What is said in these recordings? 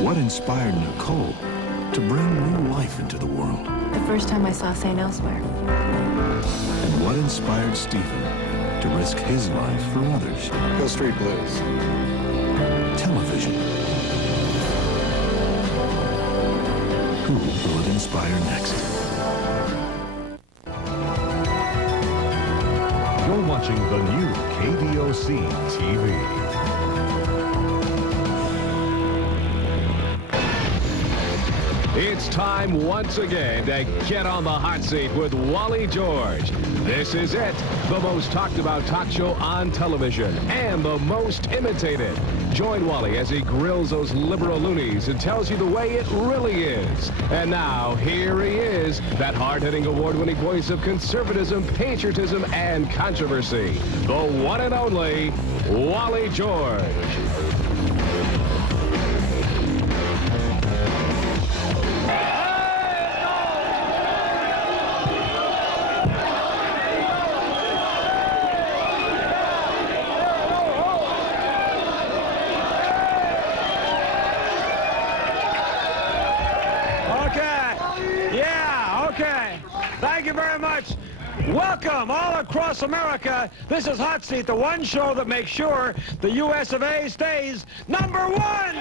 What inspired Nicole to bring new life into the world? The first time I saw St. Elsewhere. And what inspired Stephen to risk his life for others? Hill Street Blues. Television. Who will it inspire next? You're watching the new KDOC TV. It's time once again to get on the hot seat with Wally George. This is it, the most talked about talk show on television and the most imitated. Join Wally as he grills those liberal loonies and tells you the way it really is. And now, here he is, that hard-hitting award-winning voice of conservatism, patriotism, and controversy. The one and only Wally George. Thank you very much. Welcome all across America. This is Hot Seat, the one show that makes sure the U.S. of A. stays number one.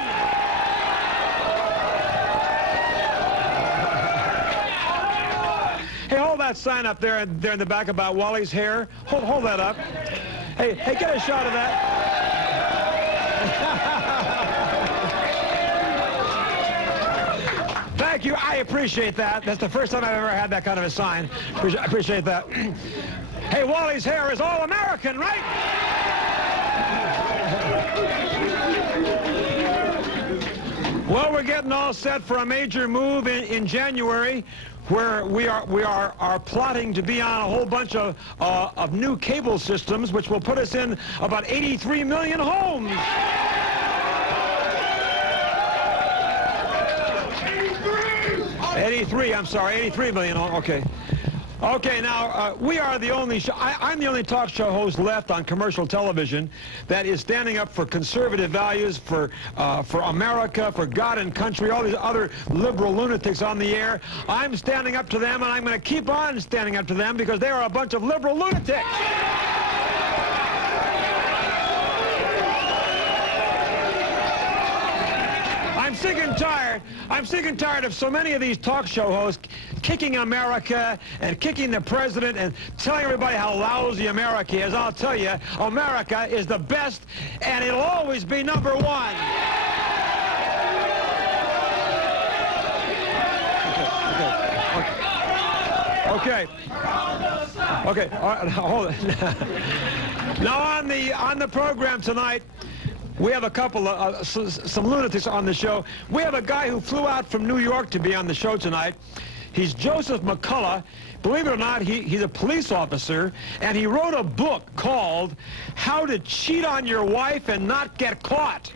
Hey, hold that sign up there in the back about Wally's hair. Hold that up. Hey, get a shot of that. Thank you. I appreciate that. That's the first time I've ever had that kind of a sign. I appreciate that. Hey, Wally's hair is all American, right? Well, we're getting all set for a major move in January, where we are plotting to be on a whole bunch of new cable systems, which will put us in about 83 million homes. 83, I'm sorry, 83 million, okay. Okay, now, we are the only show, I'm the only talk show host left on commercial television that is standing up for conservative values, for America, for God and country, all these other liberal lunatics on the air. I'm standing up to them, and I'm going to keep on standing up to them because they are a bunch of liberal lunatics. I'm sick and tired of so many of these talk show hosts kicking America and kicking the president and telling everybody how lousy America is. I'll tell you, America is the best, and it'll always be number one. Okay. All right, hold it. Now on the program tonight, we have a couple of, some lunatics on the show. We have a guy who flew out from New York to be on the show tonight. He's Joseph McCullough. Believe it or not, he's a police officer, and he wrote a book called How to Cheat on Your Wife and Not Get Caught.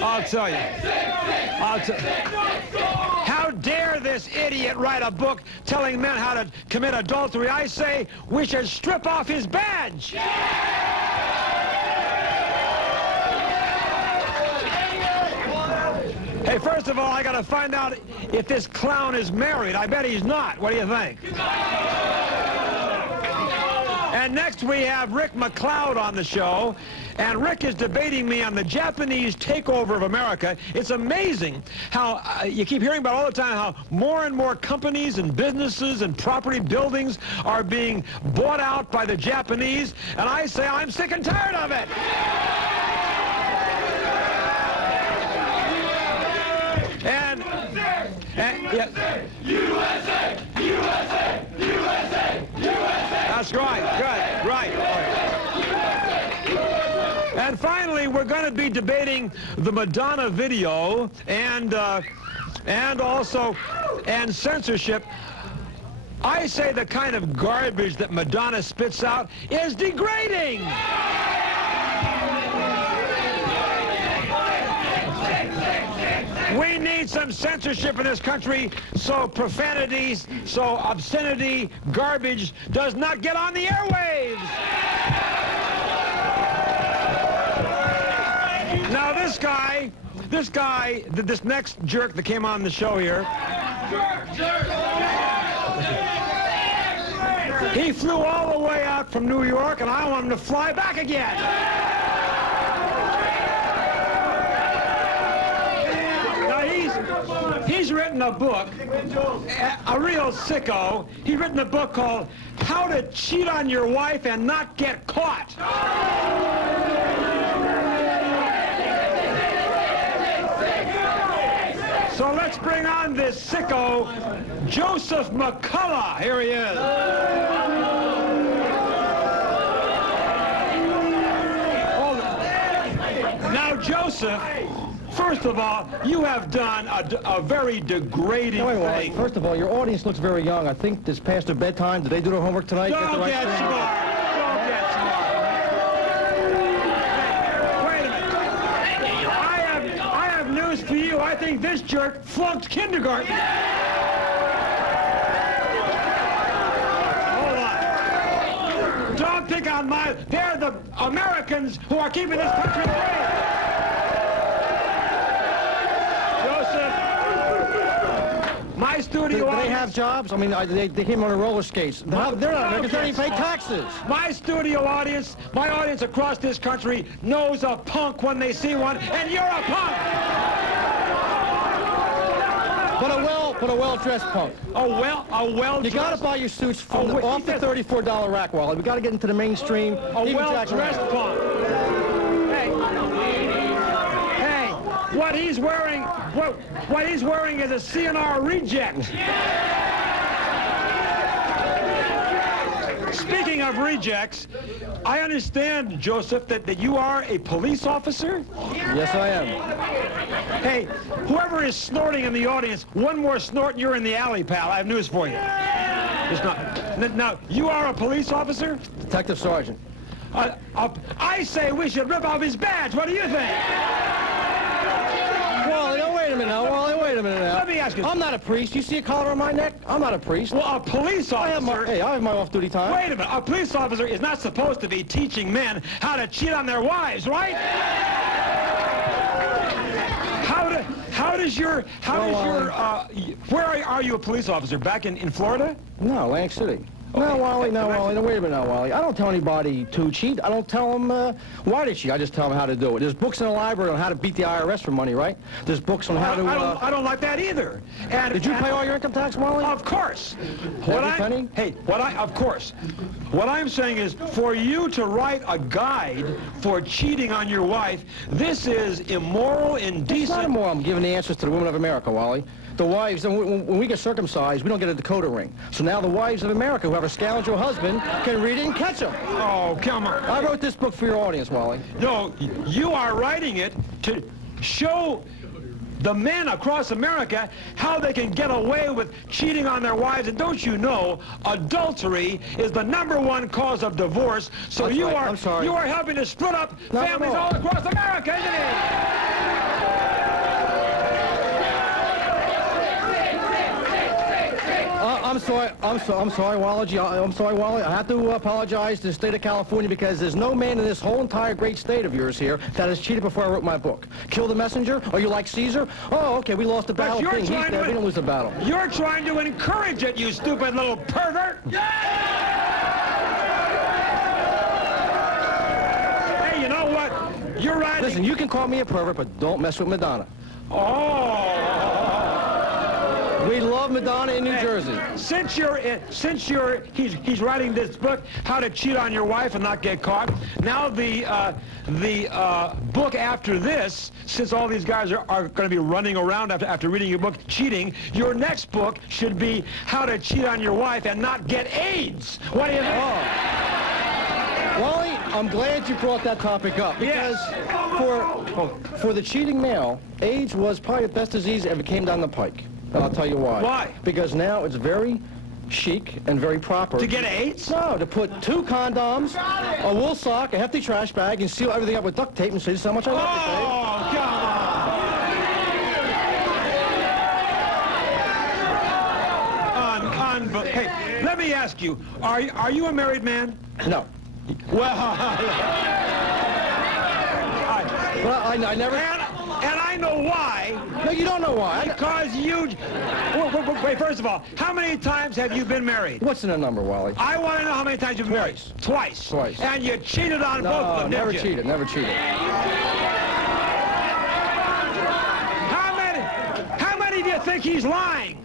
I'll tell you. How dare this idiot write a book telling men how to commit adultery? I say we should strip off his badge. Hey, first of all, I got to find out if this clown is married. I bet he's not. What do you think? And next we have Rick McCloud on the show, and Rick is debating me on the Japanese takeover of America. It's amazing how you keep hearing about all the time how more and more companies and businesses and property buildings are being bought out by the Japanese, and I say I'm sick and tired of it. Yeah. USA, USA, USA, USA. That's right. Good. Right. And finally, we're going to be debating the Madonna video and censorship. I say the kind of garbage that Madonna spits out is degrading. We need some censorship in this country so profanities, so obscenity, garbage does not get on the airwaves. Now this next jerk that came on the show here, he flew all the way out from New York, and I want him to fly back again. Now he's written a book, a real sicko. He's written a book called How to Cheat on Your Wife and Not Get Caught. So let's bring on this sicko, Joseph McCullough. Here he is. Now, Joseph, first of all, you have done a very degrading thing. First of all, your audience looks very young. I think it's past their bedtime. Did they do their homework tonight? Don't get smart. Don't get smart. Wait a minute. I have news for you. I think this jerk flunked kindergarten. Hold on. Don't pick on my... They're the Americans who are keeping this country free. My studio audience... Do they have jobs? I mean, they came on a roller skates. They're not Americans. They don't even pay taxes. My studio audience, my audience across this country knows a punk when they see one, and you're a punk! But a well-dressed punk. A well-dressed... You got to buy your suits from off the $34 rack, Wally. We got to get into the mainstream. A well-dressed punk. Hey, what he's wearing is a CNR reject. Speaking of rejects, I understand, Joseph, that you are a police officer? Yes, I am. Hey, whoever is snorting in the audience, one more snort and you're in the alley, pal. I have news for you. It's not. Now, you are a police officer? Detective Sergeant. I say we should rip off his badge. What do you think? Wally, no, wait a minute now. Wally, wait a minute now. Let me ask you. I'm not a priest. You see a collar on my neck? I'm not a priest. Well, a police officer... I have my off-duty time. Wait a minute. A police officer is not supposed to be teaching men how to cheat on their wives, right? Where are you a police officer? Back in Florida? No, Atlantic City. No, Wally, no, Wally. No, wait a minute now, Wally. I don't tell anybody to cheat. I don't tell them why to cheat. I just tell them how to do it. There's books in the library on how to beat the IRS for money, right? There's books on how to... I don't like that either. Did you pay all your income tax, Wally? Of course. Penny? Hey, of course. What I'm saying is, for you to write a guide for cheating on your wife, this is immoral, indecent... It's not immoral. I'm giving the answers to the women of America, Wally. The wives, when we get circumcised, we don't get a Dakota ring. So now the wives of America who have a scoundrel husband can read it and catch them. Oh, come on. I wrote this book for your audience, Wally. No, you are writing it to show the men across America how they can get away with cheating on their wives. And don't you know, adultery is the #1 cause of divorce. So you are helping to split up families all across America, isn't it? I'm sorry, Wally. I'm sorry, Wally. I have to apologize to the state of California because there's no man in this whole entire great state of yours here that has cheated before I wrote my book. Kill the messenger? Are you like Caesar? Oh, okay, we lost the battle. We didn't lose the battle. You're trying to encourage it, you stupid little pervert. Hey, you know what? You're writing... Listen, you can call me a pervert, but don't mess with Madonna. Oh. We love Madonna in New Jersey. He's writing this book, How to Cheat on Your Wife and Not Get Caught. Now the book after this, since all these guys are going to be running around after reading your book, cheating, your next book should be How to Cheat on Your Wife and Not Get AIDS. What do you think? Oh. Wally, I'm glad you brought that topic up because for the cheating male, AIDS was probably the best disease that ever came down the pike. And I'll tell you why. Why? Because now it's very chic and very proper. To get AIDS? No, to put 2 condoms, a wool sock, a hefty trash bag, and seal everything up with duct tape and say, this is how much I love you, babe. Oh, come on. Let me ask you, are you a married man? No. Well, Well, I never... And I know why. No, you don't know why. Because you... Wait, first of all, how many times have you been married? What's in the number, Wally? I want to know how many times you've been married. Twice. Twice. And you cheated on both of them, No, never didn't you? cheated, never cheated. How many do you think he's lying?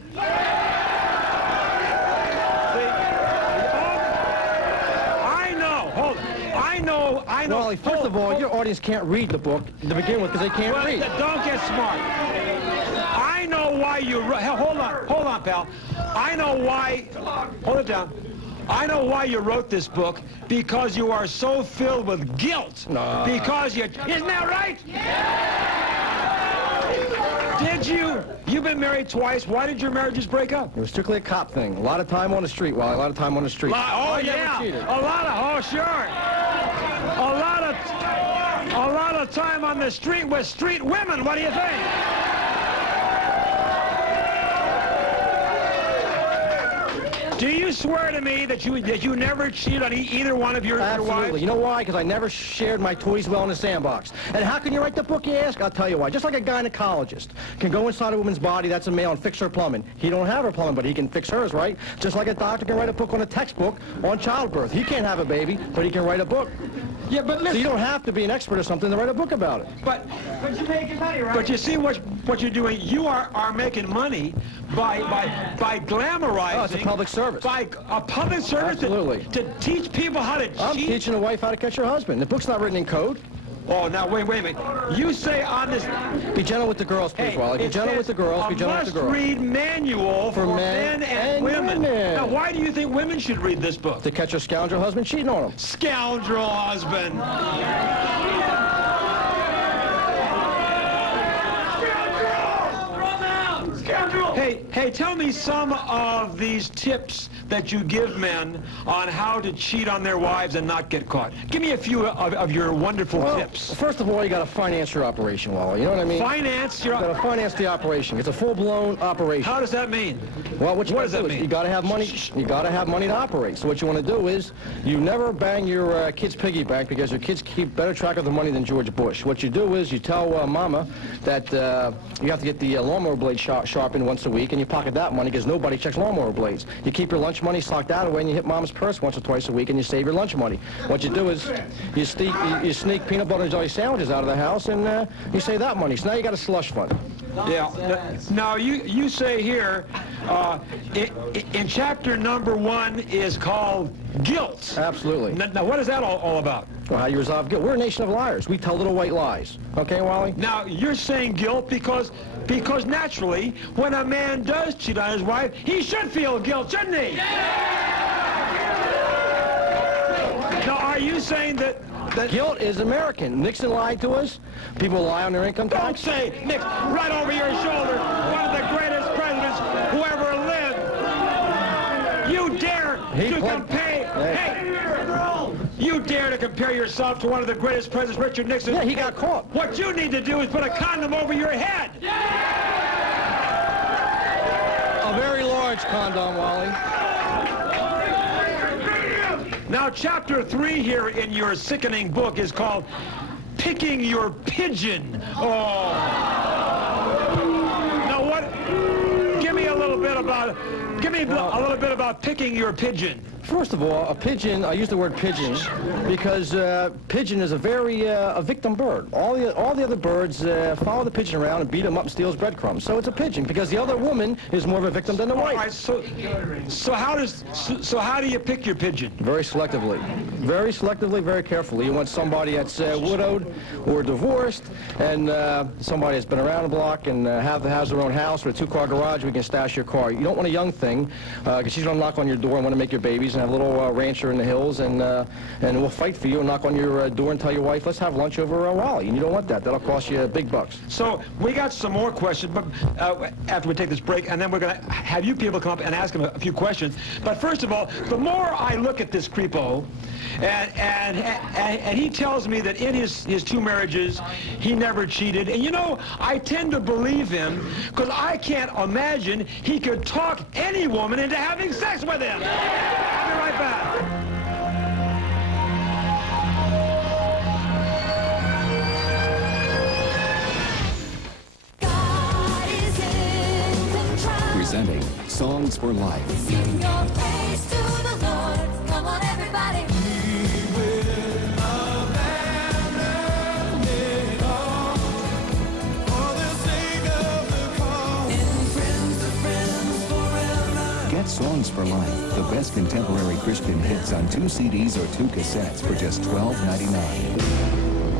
I know. Wally, first of all, your audience can't read the book to begin with because they can't read. Don't get smart. I know why you... Hold on, pal. I know why... Hold it down. I know why you wrote this book, because you are so filled with guilt. No. Because you... Isn't that right? Did you... You've been married twice. Why did your marriages break up? It was strictly a cop thing. A lot of time on the street, Wally. A lot of time on the street. Oh, yeah. A lot of... Oh, sure. A lot of time on the street with street women. What do you think? Do you swear to me that you never cheated on either one of your wives? Absolutely. You know why? Because I never shared my toys well in the sandbox. And how can you write the book, you ask? I'll tell you why. Just like a gynecologist can go inside a woman's body, that's a male, and fix her plumbing. He don't have her plumbing, but he can fix hers, right? Just like a doctor can write a book on a textbook on childbirth. He can't have a baby, but he can write a book. Yeah, but listen. So you don't have to be an expert or something to write a book about it. But you're making money, right? But you see what you're doing. You are making money by glamorizing. Oh, it's a public service. By a public service. Absolutely. To teach people how to cheat. I'm teaching a wife how to catch her husband. The book's not written in code. Oh, now wait a minute. You say on this... Be gentle with the girls, please, Wally. Be gentle with the girls. Be gentle with the girls. A must-read manual for men and women. Now, why do you think women should read this book? To catch her scoundrel husband cheating on them. Scoundrel husband. Hey, tell me some of these tips that you give men on how to cheat on their wives and not get caught. Give me a few of your wonderful tips. First of all, you got to finance your operation, Wally. You know what I mean? Finance your... You got to finance the operation. It's a full-blown operation. How does that mean? Well, what does that mean? You got to have money. You got to have money to operate. So what you want to do is you never bang your kid's piggy bank because your kids keep better track of the money than George Bush. What you do is you tell Mama that you have to get the lawnmower blade sharpened once a week, and you pocket that money because nobody checks lawnmower blades. You keep your lunch money socked that away, and you hit Mama's purse once or twice a week, and you save your lunch money. What you do is you sneak peanut butter and jelly sandwiches out of the house, and you save that money. So now you got a slush fund. Yeah. Now you say here, in chapter number 1 is called guilt. Absolutely. Now what is that all about? Well, how you resolve guilt. We're a nation of liars. We tell little white lies. Okay, Wally? Now you're saying guilt because naturally, when a man does cheat on his wife, he should feel guilt, shouldn't he? Now, are you saying that guilt is American? Nixon lied to us. People lie on their income tax. Don't say, Nick, right over your shoulder, one of the greatest presidents who ever lived. You dare to compare... Hey, you dare to compare yourself to one of the greatest presidents, Richard Nixon. Yeah, he got caught. What you need to do is put a condom over your head. A very large condom, Wally. Now, chapter 3 here in your sickening book is called Picking Your Pigeon. Oh. Now, what? Give me a little bit about picking your pigeon. First of all, a pigeon, I use the word pigeon because pigeon is a very a victim bird. All the other birds follow the pigeon around and beat him up and steals breadcrumbs. So it's a pigeon because the other woman is more of a victim than the wife. All right, so how do you pick your pigeon? Very selectively. Very selectively, very carefully. You want somebody that's widowed or divorced and somebody that's been around the block and has their own house or a 2-car garage where you can stash your car. You don't want a young thing because she's going to knock on your door and want to make your babies and have a little rancher in the hills and we'll fight for you and knock on your door and tell your wife, let's have lunch over Wally. And you don't want that. That'll cost you big bucks. So we got some more questions but after we take this break, and then we're going to have you people come up and ask him a few questions. But first of all, the more I look at this creepo, And he tells me that in his 2 marriages, he never cheated. And you know, I tend to believe him because I can't imagine he could talk any woman into having sex with him. I'll be right back. Presenting Songs for Life. Sing your praise to the Lord. Come on, everybody. We will abandon it all for the sake of the cause. And friends forever. Get Songs for Life, the best contemporary Christian hits on 2 CDs or 2 cassettes for just $12.99.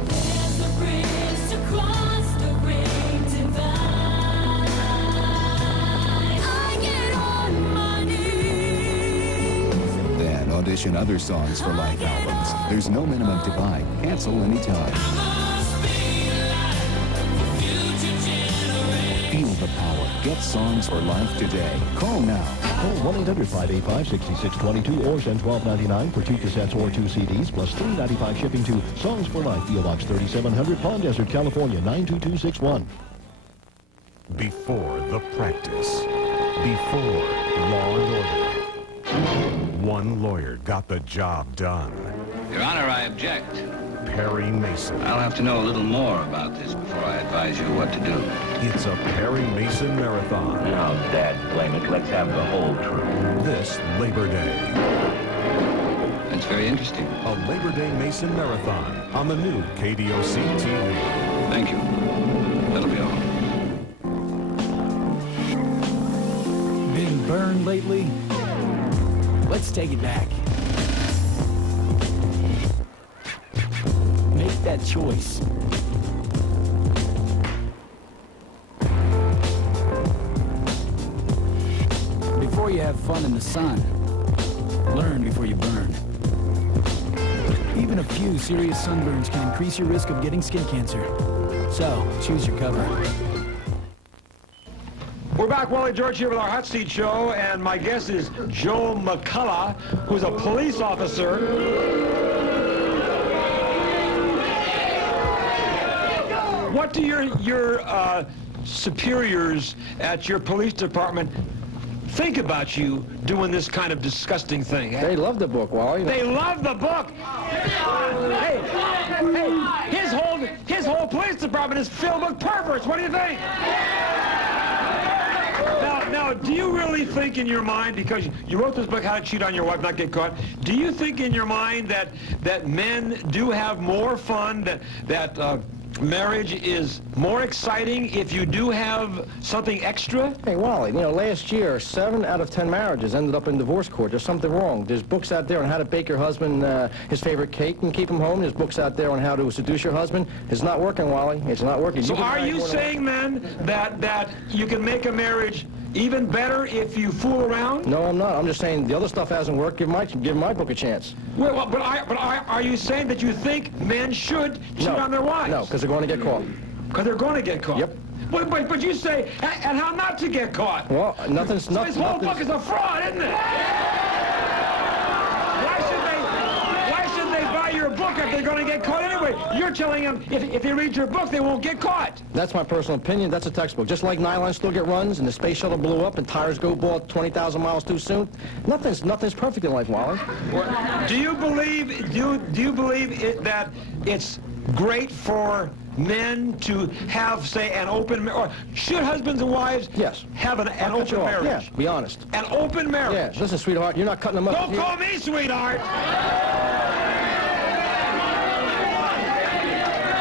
There's a bridge to cross the great divide. Audition other Songs for Life albums. There's no minimum to buy. Cancel anytime. Feel the power. Get Songs for Life today. Call now. Call 1-800-585-6622 or send $12.99 for 2 cassettes or 2 CDs plus $3.95 shipping to Songs for Life, P.O. Box 3700, Palm Desert, California 92261. Before the practice. Before Law and Order. One lawyer got the job done. Your Honor, I object. Perry Mason. I'll have to know a little more about this before I advise you what to do. It's a Perry Mason marathon. Now, Dad, blame it. Let's have the whole truth. This Labor Day. That's very interesting. A Labor Day Mason marathon on the new KDOC TV. Thank you. That'll be all. Been burned lately? Let's take it back. Make that choice. Before you have fun in the sun, learn before you burn. Even a few serious sunburns can increase your risk of getting skin cancer. So, choose your cover. We're back, Wally George here with our Hot Seat Show, and my guest is Joe McCullough, who's a police officer. What do your superiors at your police department think about you doing this kind of disgusting thing? They love the book, Wally. They love the book. Hey, his whole police department is filled with perverts. What do you think? Now, do you really think in your mind, because you wrote this book, How to Cheat on Your Wife, Not Get Caught, do you think in your mind that men do have more fun, that marriage is more exciting if you do have something extra? Hey, Wally, you know, last year, 7 out of 10 marriages ended up in divorce court. There's something wrong. There's books out there on how to bake your husband his favorite cake and keep him home. There's books out there on how to seduce your husband. It's not working, Wally. It's not working. So are you saying, then, that you can make a marriage even better if you fool around? No, I'm not. I'm just saying the other stuff hasn't worked. Give my book a chance. Well, but are you saying that you think men should cheat on their wives? No, because they're going to get caught. Because they're going to get caught? Yep. But you say, and how not to get caught? Well, nothing's... So his whole book is a fraud, isn't it? Why should they buy your book if they're going to get caught anyway? You're telling them if they read your book, they won't get caught. That's my personal opinion. That's a textbook. Just like nylon still get runs and the space shuttle blew up and tires go bald 20,000 miles too soon. Nothing's perfect in life, Wally. Do you believe that it's great for men to have, say, an open marriage? Or should husbands and wives have an open marriage? Yeah, be honest. An open marriage? Yeah, listen, sweetheart, you're not cutting them up. Don't call me sweetheart!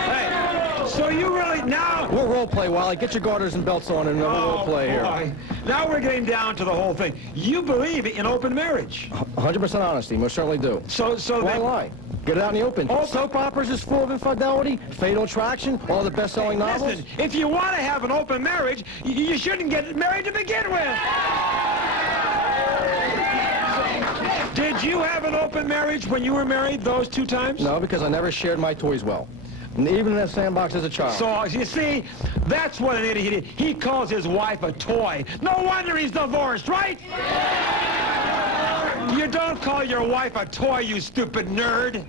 Hey, so you really, now... We'll role play, Wally. Get your garters and belts on and we'll role play here. Now we're getting down to the whole thing. You believe in open marriage? 100% honesty, most certainly do. So why lie? Get it out in the open. Soap operas is full of infidelity, Fatal Attraction, all the best-selling novels. Listen, if you want to have an open marriage, you shouldn't get married to begin with. Did you have an open marriage when you were married those 2 times? No, because I never shared my toys well. Even in that sandbox as a child. So, you see, that's what an idiot is. He calls his wife a toy. No wonder he's divorced, right? You don't call your wife a toy, you stupid nerd.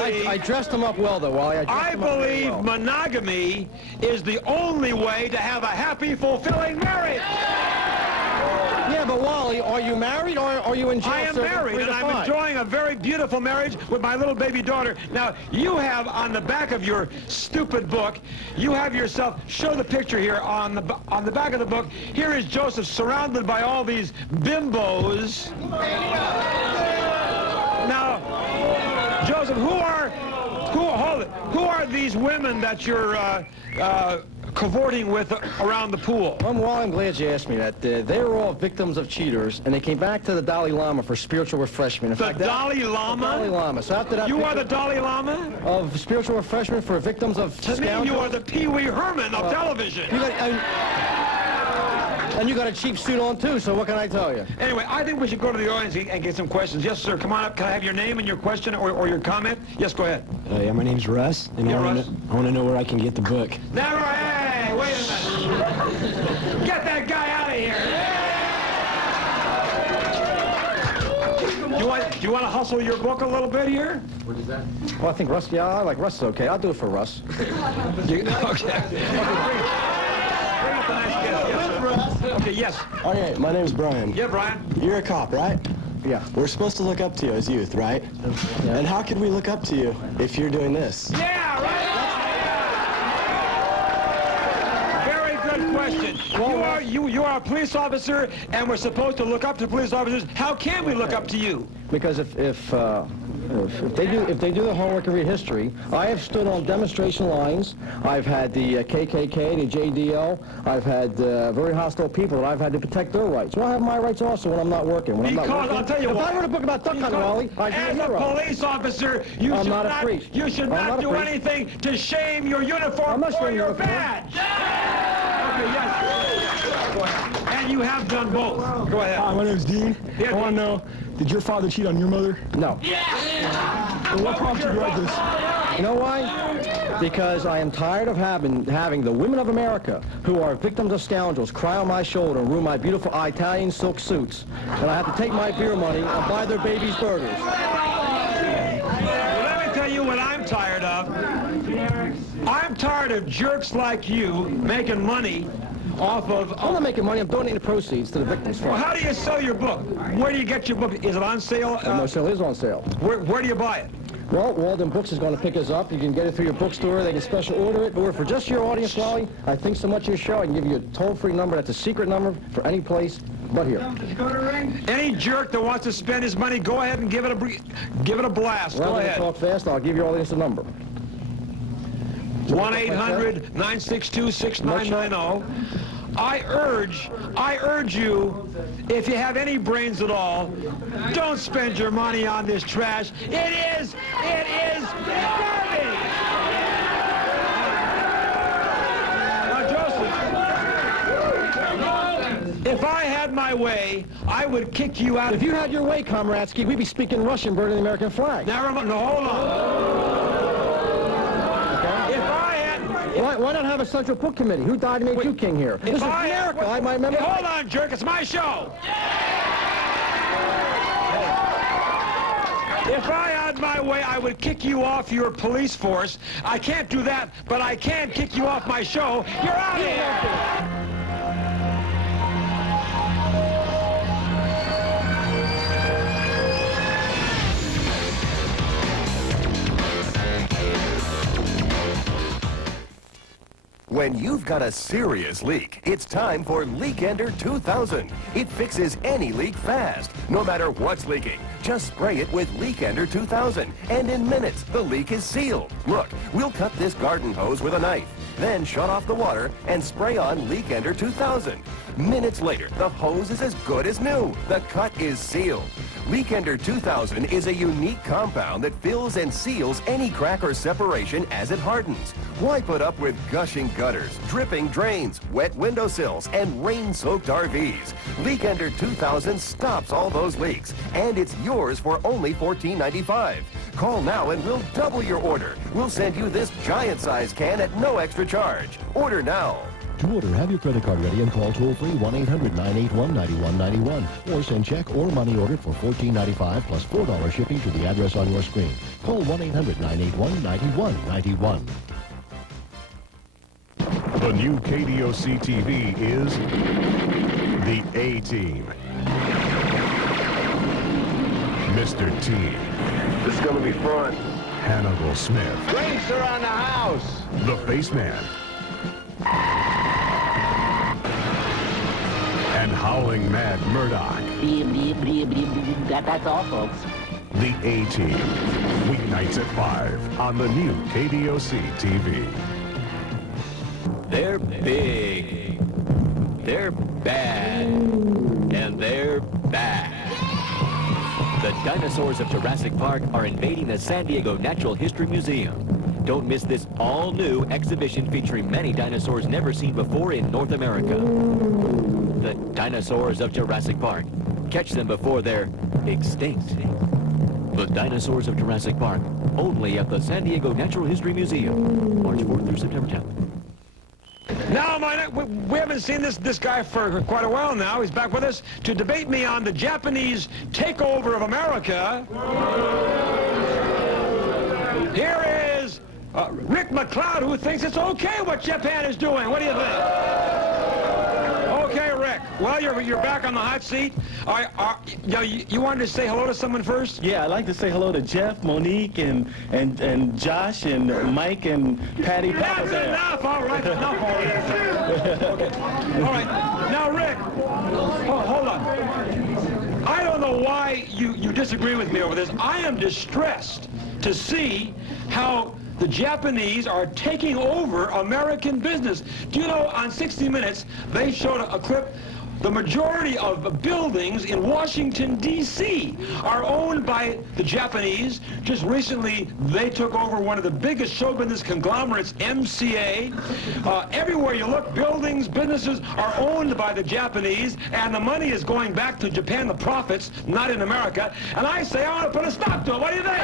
I dressed him up well, though, Wally. I believe monogamy is the only way to have a happy, fulfilling marriage. Yeah, but Wally, are you married or are you in jail? I am married, and I'm enjoying a very beautiful marriage with my little baby daughter. Now, you have on the back of your stupid book, you have yourself, show the picture here on the back of the book. Here is Joseph surrounded by all these bimbos. Now, Joseph, who are these women that you're cavorting with around the pool? Well, I'm glad you asked me that. They were all victims of cheaters, and they came back to the Dalai Lama for spiritual refreshment. The Dalai Lama? The Dalai Lama. So after that, you are the Dalai Lama? Of spiritual refreshment for victims of To me, you are the Pee Wee Herman of television. And you got a cheap suit on, too, so what can I tell you? Anyway, I think we should go to the audience and get some questions. Yes, sir, come on up. Can I have your name and your question or your comment? Yes, go ahead. Yeah, my name's Russ, and I want to know where I can get the book. Never, hey, wait a minute. Get that guy out of here. Do you want to hustle your book a little bit here? What is that? Well, I think Russ, yeah, I like Russ is okay. I'll do it for Russ. Okay, yes. Okay, my name's Brian. Yeah, Brian. You're a cop, right? Yeah. We're supposed to look up to you as youth, right? Yeah. And how can we look up to you if you're doing this? Yeah, right. Very good question. You are a police officer, and we're supposed to look up to police officers. How can we look up to you? Because if they do the homework and read history, I have stood on demonstration lines. I've had the KKK, the JDL. I've had very hostile people that I've had to protect their rights. Well, I have my rights also when I'm not working. Because I'll tell you what. If I wrote a book about duck hunting, Wally, I'd be a hero. As a police officer, you should not do anything to shame your uniform or your badge. Okay, yes. And you have done both. Go ahead. Hi, my name's Dean. I want to know, did your father cheat on your mother? No. Well, what prompted you to write this? You know why? Because I am tired of having the women of America who are victims of scoundrels cry on my shoulder and ruin my beautiful Italian silk suits. And I have to take my beer money and buy their babies burgers. Well, let me tell you what I'm tired of. I'm tired of jerks like you making money off of... I'm not making money. I'm donating the proceeds to the victims. Well, how do you sell your book? Where do you get your book? Is it on sale? No, sale is on sale. Where do you buy it? Well, Walden Books is going to pick us up. You can get it through your bookstore. They can special order it. Or for just your audience, Wally, I think so much of your show, I can give you a toll-free number. That's a secret number for any place but here. Any jerk that wants to spend his money, go ahead and give it a blast. Well, go ahead. Talk fast. I'll give your audience a number. 1-800-962-6990. I urge you, if you have any brains at all, don't spend your money on this trash. It is garbage. Now, Joseph, if I had my way, I would kick you out. If you had your way, Comradsky, we'd be speaking Russian, burning the American flag. Never mind. No, hold on. Why not have a central book committee? Who died and made you king here? This is America. I might remember. Hey, hold on, jerk. It's my show. If I had my way, I would kick you off your police force. I can't do that, but I can kick you off my show. You're out of here. When you've got a serious leak, it's time for Leakender 2000. It fixes any leak fast, no matter what's leaking. Just spray it with Leakender 2000, and in minutes, the leak is sealed. Look, we'll cut this garden hose with a knife, then shut off the water and spray on Leakender 2000. Minutes later, the hose is as good as new. The cut is sealed. Leakender 2000 is a unique compound that fills and seals any crack or separation as it hardens. Why put up with gushing gutters, dripping drains, wet windowsills, and rain-soaked RVs? Leakender 2000 stops all those leaks, and it's yours for only $14.95. Call now and we'll double your order. We'll send you this giant-sized can at no extra charge. Order now. To order, have your credit card ready and call toll-free 1-800-981-9191 or send check or money order for $14.95 plus $4 shipping to the address on your screen. Call 1-800-981-9191. The new KDOC TV is the A-Team. Mr. T. This is going to be fun. Hannibal Smith. Drinks are on the house. The Faceman. And howling mad Murdoch. That's all, folks. The A-Team. Weeknights at 5 on the new KDOC TV. They're big. They're bad. And they're back. The dinosaurs of Jurassic Park are invading the San Diego Natural History Museum. Don't miss this all-new exhibition featuring many dinosaurs never seen before in North America. The dinosaurs of Jurassic Park. Catch them before they're extinct. The dinosaurs of Jurassic Park, only at the San Diego Natural History Museum, March 4th through September 10th. Now, we haven't seen this guy for quite a while now. He's back with us to debate me on the Japanese takeover of America. Here is Rick McCloud, who thinks it's okay what Japan is doing. What do you think? Okay, Rick. Well, you're back on the hot seat. You wanted to say hello to someone first? Yeah, I'd like to say hello to Jeff, Monique, and Josh, and Mike, and Patty. That's enough. All right, enough already. Okay. All right. Now, Rick, hold on. I don't know why you disagree with me over this. I am distressed to see how the Japanese are taking over American business. Do you know, on 60 Minutes, they showed a clip. The majority of buildings in Washington, D.C. are owned by the Japanese. Just recently, they took over one of the biggest show business conglomerates, MCA. Everywhere you look, buildings, businesses are owned by the Japanese, and the money is going back to Japan, the profits, not in America. And I say, I want to put a stop to it. What do you think?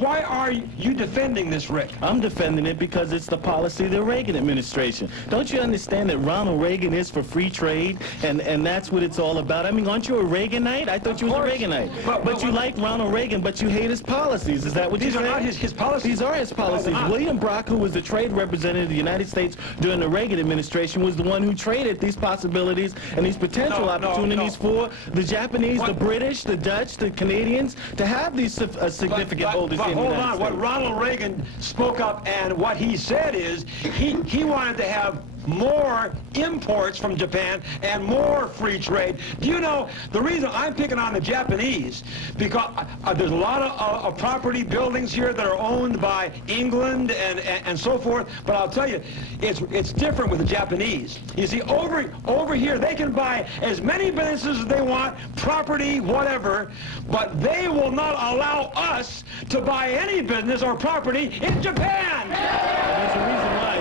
Why are you defending this, Rick? I'm defending it because it's the policy of the Reagan administration. Don't you understand that Ronald Reagan is for free trade, and that's what it's all about? I mean, aren't you a Reaganite? I thought you was a Reaganite. But you like Ronald Reagan, but you hate his policies. Is that what you say? These are not his policies. These are his policies. William Brock, who was the trade representative of the United States during the Reagan administration, was the one who traded these possibilities and these potential opportunities for the Japanese, the British, the Dutch, the Canadians to have these significant holders in the United States. What Ronald Reagan spoke up and what he said is he wanted to have more imports from Japan and more free trade. Do you know the reason I'm picking on the Japanese? Because there's a lot of property, buildings here that are owned by England and so forth. But I'll tell you, it's different with the Japanese. You see, over here they can buy as many businesses as they want, property, whatever, but they will not allow us to buy any business or property in Japan. There's a reason why.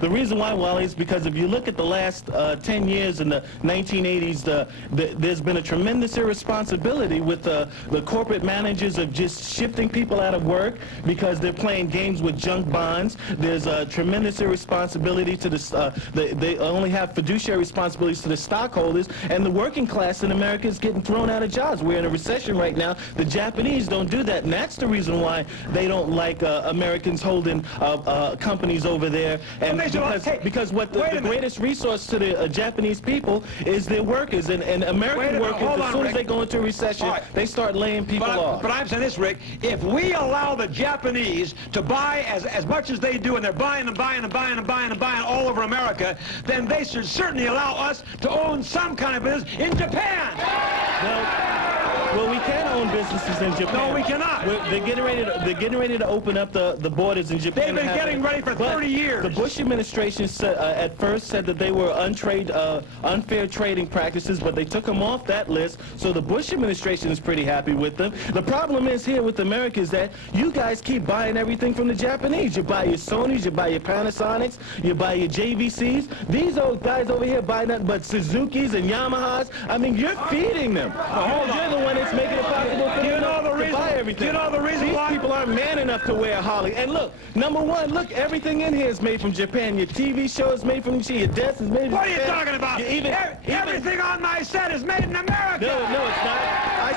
The reason why, Wally, is because if you look at the last 10 years in the 1980s, there's been a tremendous irresponsibility with the corporate managers of just shifting people out of work because they're playing games with junk bonds. There's a tremendous irresponsibility to they only have fiduciary responsibilities to the stockholders, and the working class in America is getting thrown out of jobs. We're in a recession right now. The Japanese don't do that, and that's the reason why they don't like Americans holding companies over there. And because what the greatest resource to the Japanese people is their workers, and American workers, as soon as they go into a recession, they start laying people off. But I'm saying this, Rick, if we allow the Japanese to buy as much as they do, and they're buying and buying and buying and buying and buying all over America, then they should certainly allow us to own some kind of business in Japan. Well, we can own businesses in Japan. No, we cannot. They're getting ready to open up the borders in Japan. They've been getting ready for 30 years. The Bush administration at first said that they were unfair trading practices, but they took them off that list. So the Bush administration is pretty happy with them. The problem is here with America is that you guys keep buying everything from the Japanese. You buy your Sonys, you buy your Panasonics, you buy your JVCs. These old guys over here buy nothing but Suzukis and Yamahas. I mean, you're feeding them. Hold on. You're the one that's making it possible for them. You know the everything. You know the reason These why? people aren't man enough to wear a Harley. And look, number one, look, everything in here is made from Japan. Your TV show is made from Japan. Your desk is made from Japan. What are you talking about? Everything on my set is made in America. No, it's not. I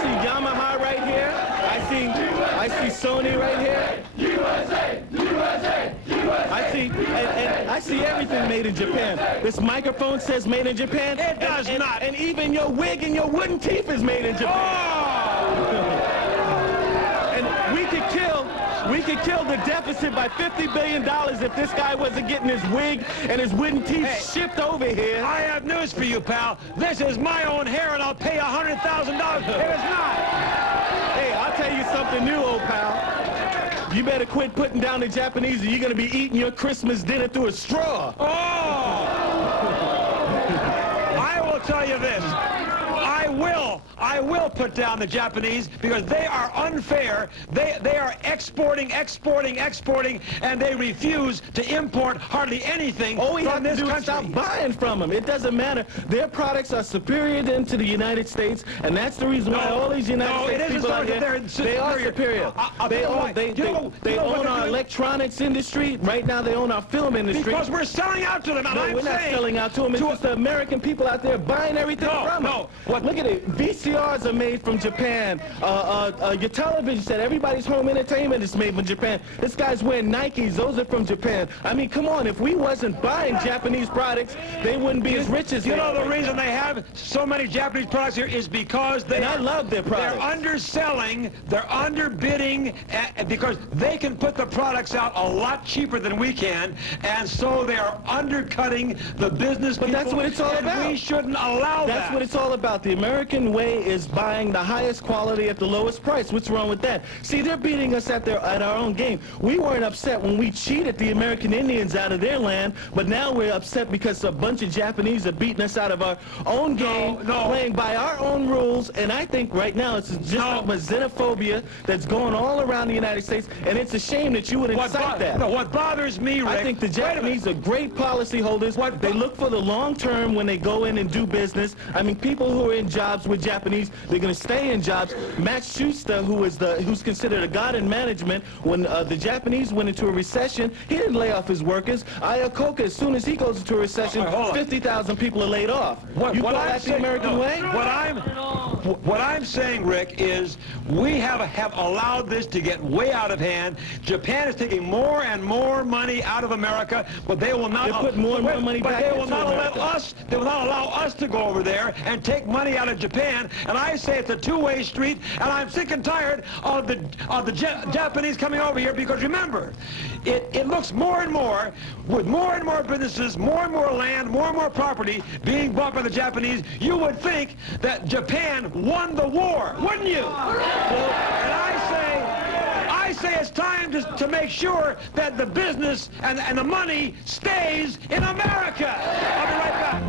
see Yamaha right here. I see Sony right here. USA, USA, USA. I see everything made in Japan. This microphone says made in Japan. It does not. And even your wig and your wooden teeth is made in Japan. Oh! And we could kill the deficit by $50 billion if this guy wasn't getting his wig and his wooden teeth shipped over here. I have news for you, pal. This is my own hair, and I'll pay $100,000. It is not. Hey, I'll tell you something new, old pal. You better quit putting down the Japanese, or you're going to be eating your Christmas dinner through a straw. Oh! I will tell you this. I will put down the Japanese because they are unfair. They are exporting, and they refuse to import hardly anything All we from have this to do country. is stop buying from them. It doesn't matter. Their products are superior to the United States, and that's the reason why all these United States people out here, they are superior. They own our electronics industry. Right now, they own our film industry. Because we're selling out to them, and we're not selling out to them. It's just the American people out there buying everything from them. Look at it. VCRs are made from Japan. Your television set, everybody's home entertainment is made from Japan. This guy's wearing Nikes. Those are from Japan. I mean, come on. If we wasn't buying Japanese products, they wouldn't be as rich as they are. You know the reason they have so many Japanese products here is because I love their products. They're underselling, they're underbidding, because they can put the products out a lot cheaper than we can, and so they are undercutting the business people. But that's what it's all about. We shouldn't allow that. That's what it's all about. The American way is buying the highest quality at the lowest price. What's wrong with that? See, they're beating us at our own game. We weren't upset when we cheated the American Indians out of their land, but now we're upset because a bunch of Japanese are beating us out of our own game, playing by our own rules, and I think right now it's just a xenophobia that's going all around the United States, and it's a shame that you would incite that. No, what bothers me, Rick, I think the Japanese are great policy holders. They look for the long term when they go in and do business. I mean, people who are in jobs with Japanese, they're going to stay in jobs. Matt Schuster, who's considered a god in management, when the Japanese went into a recession, he didn't lay off his workers. Iacocca, as soon as he goes into a recession, 50,000 people are laid off. You call that the American way? What I'm saying, Rick, is we have allowed this to get way out of hand. Japan is taking more and more money out of America, but they will not. They put more and more money back into America. They will not allow us to go over there and take money out of Japan. And I say it's a two-way street. And I'm sick and tired of the Japanese coming over here because remember, it looks more and more with more and more businesses, more and more land, more and more property being bought by the Japanese. You would think that Japan won the war, wouldn't you? And I say it's time to make sure that the business and the money stays in America. I'll be right back.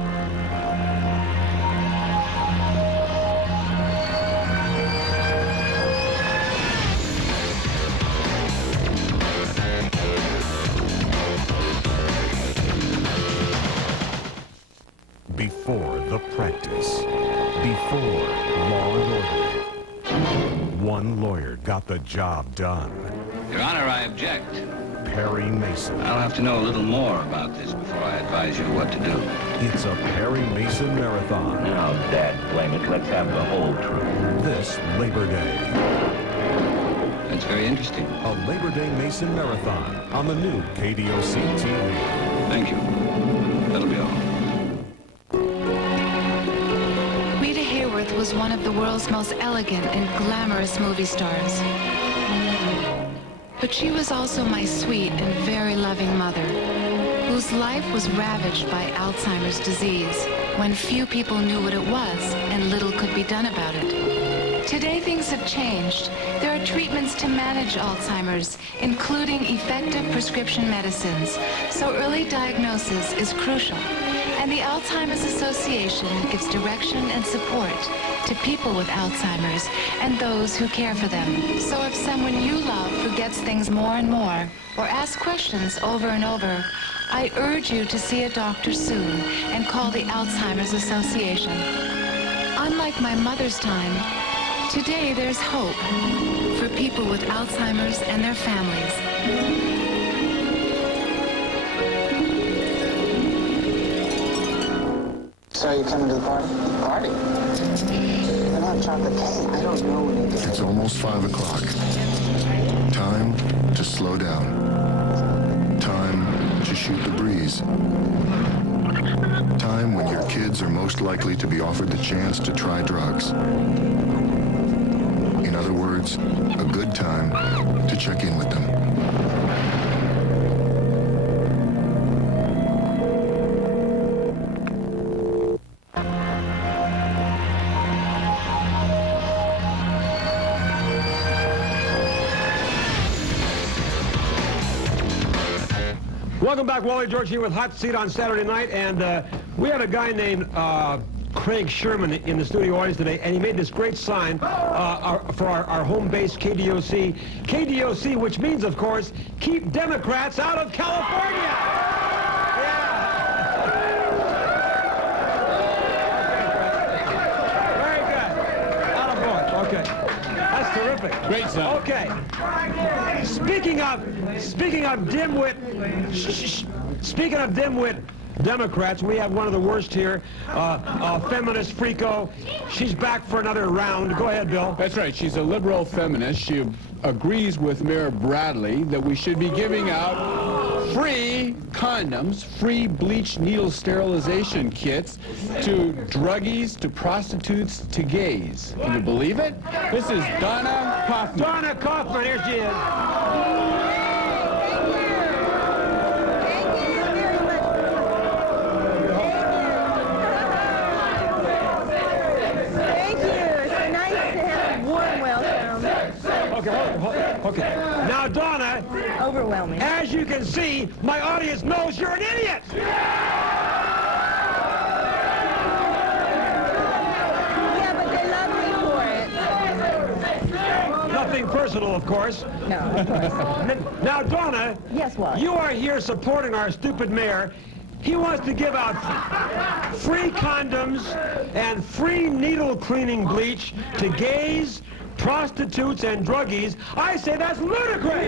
Before the practice, before Law and Order, one lawyer got the job done. Your Honor, I object. Perry Mason. I'll have to know a little more about this before I advise you what to do. It's a Perry Mason marathon. Now, Dad, blame it. Let's have the whole truth. This Labor Day. That's very interesting. A Labor Day Mason marathon on the new KDOC TV. Thank you. That'll be all. Was one of the world's most elegant and glamorous movie stars. But she was also my sweet and very loving mother, whose life was ravaged by Alzheimer's disease when few people knew what it was and little could be done about it. Today things have changed. There are treatments to manage Alzheimer's, including effective prescription medicines, so early diagnosis is crucial. And the Alzheimer's Association gives direction and support to people with Alzheimer's and those who care for them. So if someone you love forgets things more and more, or asks questions over and over, I urge you to see a doctor soon and call the Alzheimer's Association. Unlike my mother's time, Today, there's hope for people with Alzheimer's and their families. So you coming to the party? Party? We're not chocolate cake. I don't know when it gets. It's almost 5 o'clock. Time to slow down. Time to shoot the breeze. Time when your kids are most likely to be offered the chance to try drugs. In other words, a good time to check in with them. Welcome back, Wally George here with Hot Seat on Saturday night, and we have a guy named Craig Sherman in the studio audience today, and he made this great sign for our home base, KDOC. KDOC, which means, of course, keep Democrats out of California! Okay. That's terrific. Great sound. Okay. Speaking of dimwit Democrats, we have one of the worst here, feminist freako. She's back for another round. Go ahead, Bill. That's right. She's a liberal feminist. She agrees with Mayor Bradley that we should be giving out free condoms, free bleach needle sterilization kits to druggies, to prostitutes, to gays. Can you believe it? This is Dawna Kaufmann. Dawna Kaufmann, here she is. Okay. Now, Dawna. Overwhelming. As you can see, my audience knows you're an idiot. Yeah, but they love me for it. Nothing personal, of course. No, of course. Now, Dawna. Yes, Wally. You are here supporting our stupid mayor. He wants to give out free condoms and free needle cleaning bleach to gays, prostitutes, and druggies. I say that's ludicrous!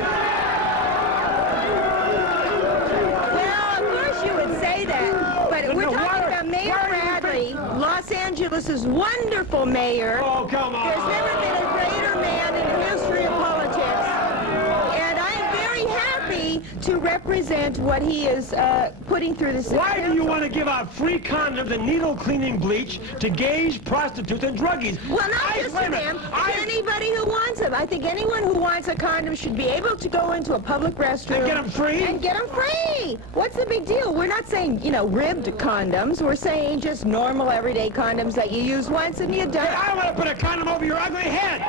Well, of course you would say that, but we're talking about Mayor Bradley, Los Angeles' wonderful mayor. Oh, come on! There's never been a greater man in the history of politics, and I am very happy to represent what he is putting through the city. Why do you want to give out free condoms and needle cleaning bleach to gays, prostitutes, and druggies? Well, not just to them, to anybody who wants them. I think anyone who wants a condom should be able to go into a public restroom. And get them free? And get them free! What's the big deal? We're not saying, you know, ribbed condoms. We're saying just normal, everyday condoms that you use once and you're done. Hey, I want to put a condom over your ugly head!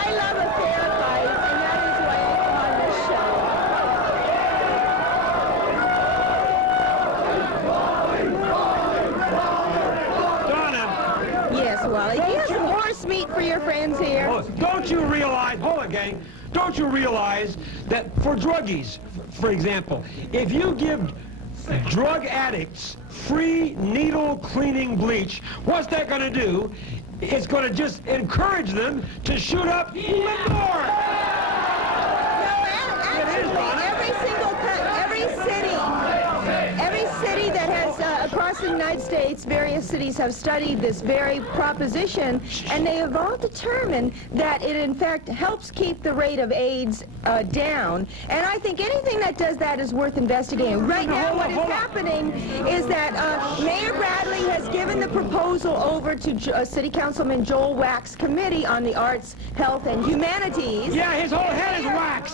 I love a fair fight, and that is why I come on this show. Dawna! Yes, Wally. Do you have some horse meat for your friends here? Oh, don't you realize, hold on, gang, don't you realize that for druggies, for example, if you give drug addicts free needle cleaning bleach, what's that going to do? It's going to just encourage them to shoot up even more. Every city that has, across the United States, various cities have studied this very proposition, and they have all determined that it, in fact, helps keep the rate of AIDS down. And I think anything that does that is worth investigating. Right now, what is happening is that Mayor Bradley has given the proposal over to City Councilman Joel Wack's Committee on the Arts, Health, and Humanities. Yeah, his whole head is wax.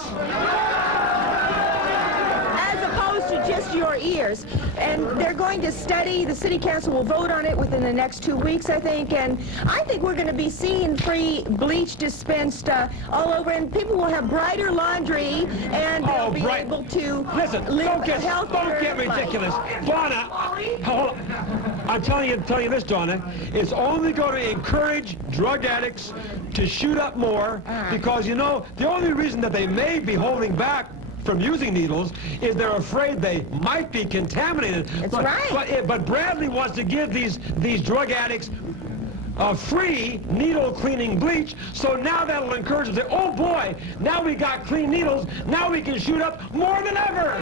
To just your ears, and they're going to study. The city council will vote on it within the next 2 weeks, I think, and I think we're going to be seeing free bleach dispensed all over, and people will have brighter laundry, and they'll be able to live a healthier Don't get ridiculous. Dawna, hold on. I'm telling you this, Dawna, it's only going to encourage drug addicts to shoot up more, because, you know, the only reason that they may be holding back from using needles is they're afraid they might be contaminated. That's right. But Bradley wants to give these drug addicts free needle cleaning bleach, so now that'll encourage them to say, oh boy, now we got clean needles, now we can shoot up more than ever.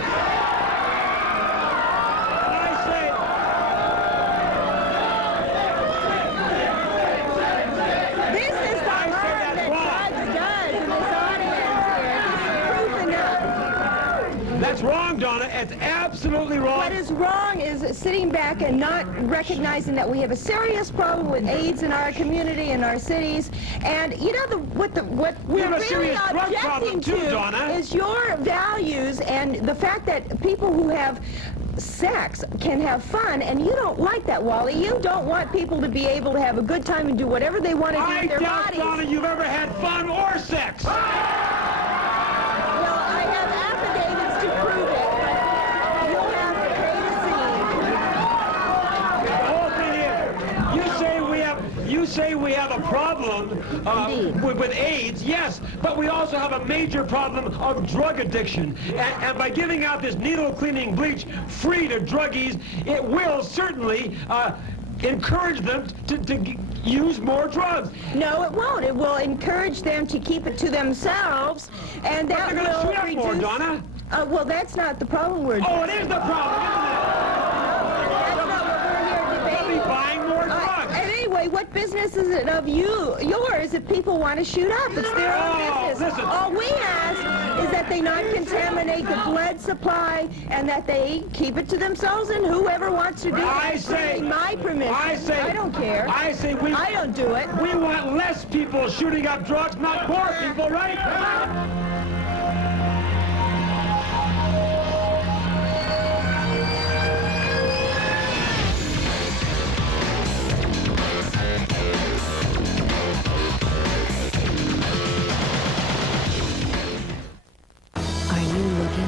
That's wrong, Dawna. It's absolutely wrong. What is wrong is sitting back and not recognizing that we have a serious problem with AIDS in our community, in our cities. And you know what we're really objecting to is your values and the fact that people who have sex can have fun, and you don't like that, Wally. You don't want people to be able to have a good time and do whatever they want to do with their bodies. I doubt, Dawna, you've ever had fun or sex. You say we have a problem with AIDS, yes, but we also have a major problem of drug addiction. And by giving out this needle cleaning bleach free to druggies, it will certainly encourage them to use more drugs. No, it won't. It will encourage them to keep it to themselves, and that will reduce... But they're going to shoot up more, Dawna. Well, that's not the problem we're doing. Oh, it is the problem, isn't it? That's not what we're here debating. They'll be buying more drugs. Anyway, what business is it of yours if people want to shoot up? It's their own business. Listen. All we ask is that they not contaminate the blood supply and that they keep it to themselves, and whoever wants to do that is my permission. I don't care. I don't do it. We want less people shooting up drugs, not more people, right?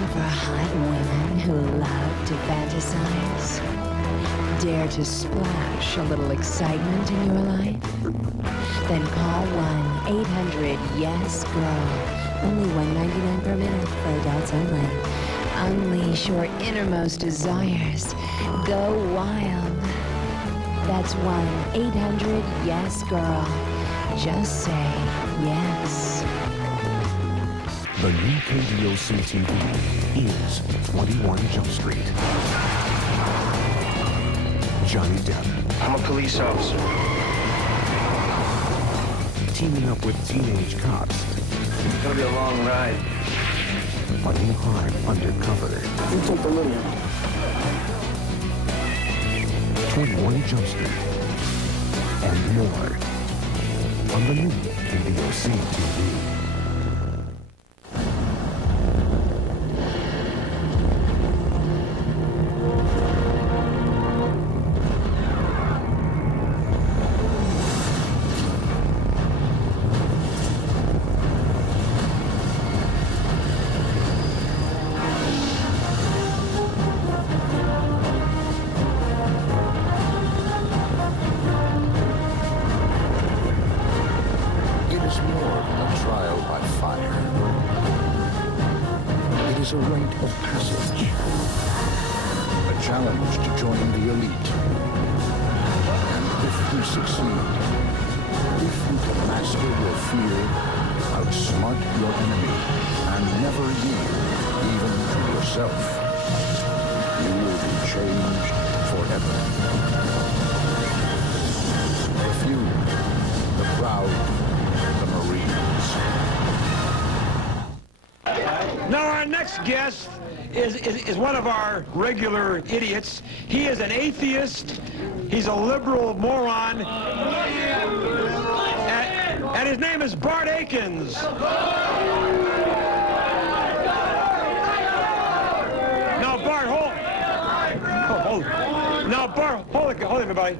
For hot women who love to fantasize, dare to splash a little excitement in your life? Then call 1-800-YES-GIRL. Only $1.99 per minute for adults only. Unleash your innermost desires. Go wild. That's 1-800-YES-GIRL. Just say yes. The new KDOC TV is 21 Jump Street. Johnny Depp. I'm a police officer. Teaming up with teenage cops. It's gonna be a long ride. Fighting crime undercover. You take the little one. 21 Jump Street. And more. On the new KDOC TV. A rite of passage, a challenge to join the elite. And if you succeed, if you can master your fear, outsmart your enemy, and never yield even to yourself, you will be changed forever. The few, the proud, the Marines. Now our next guest is one of our regular idiots. He is an atheist. He's a liberal moron. And his name is Bart Aikens. Now Bart, hold. Now Bart, hold it, everybody.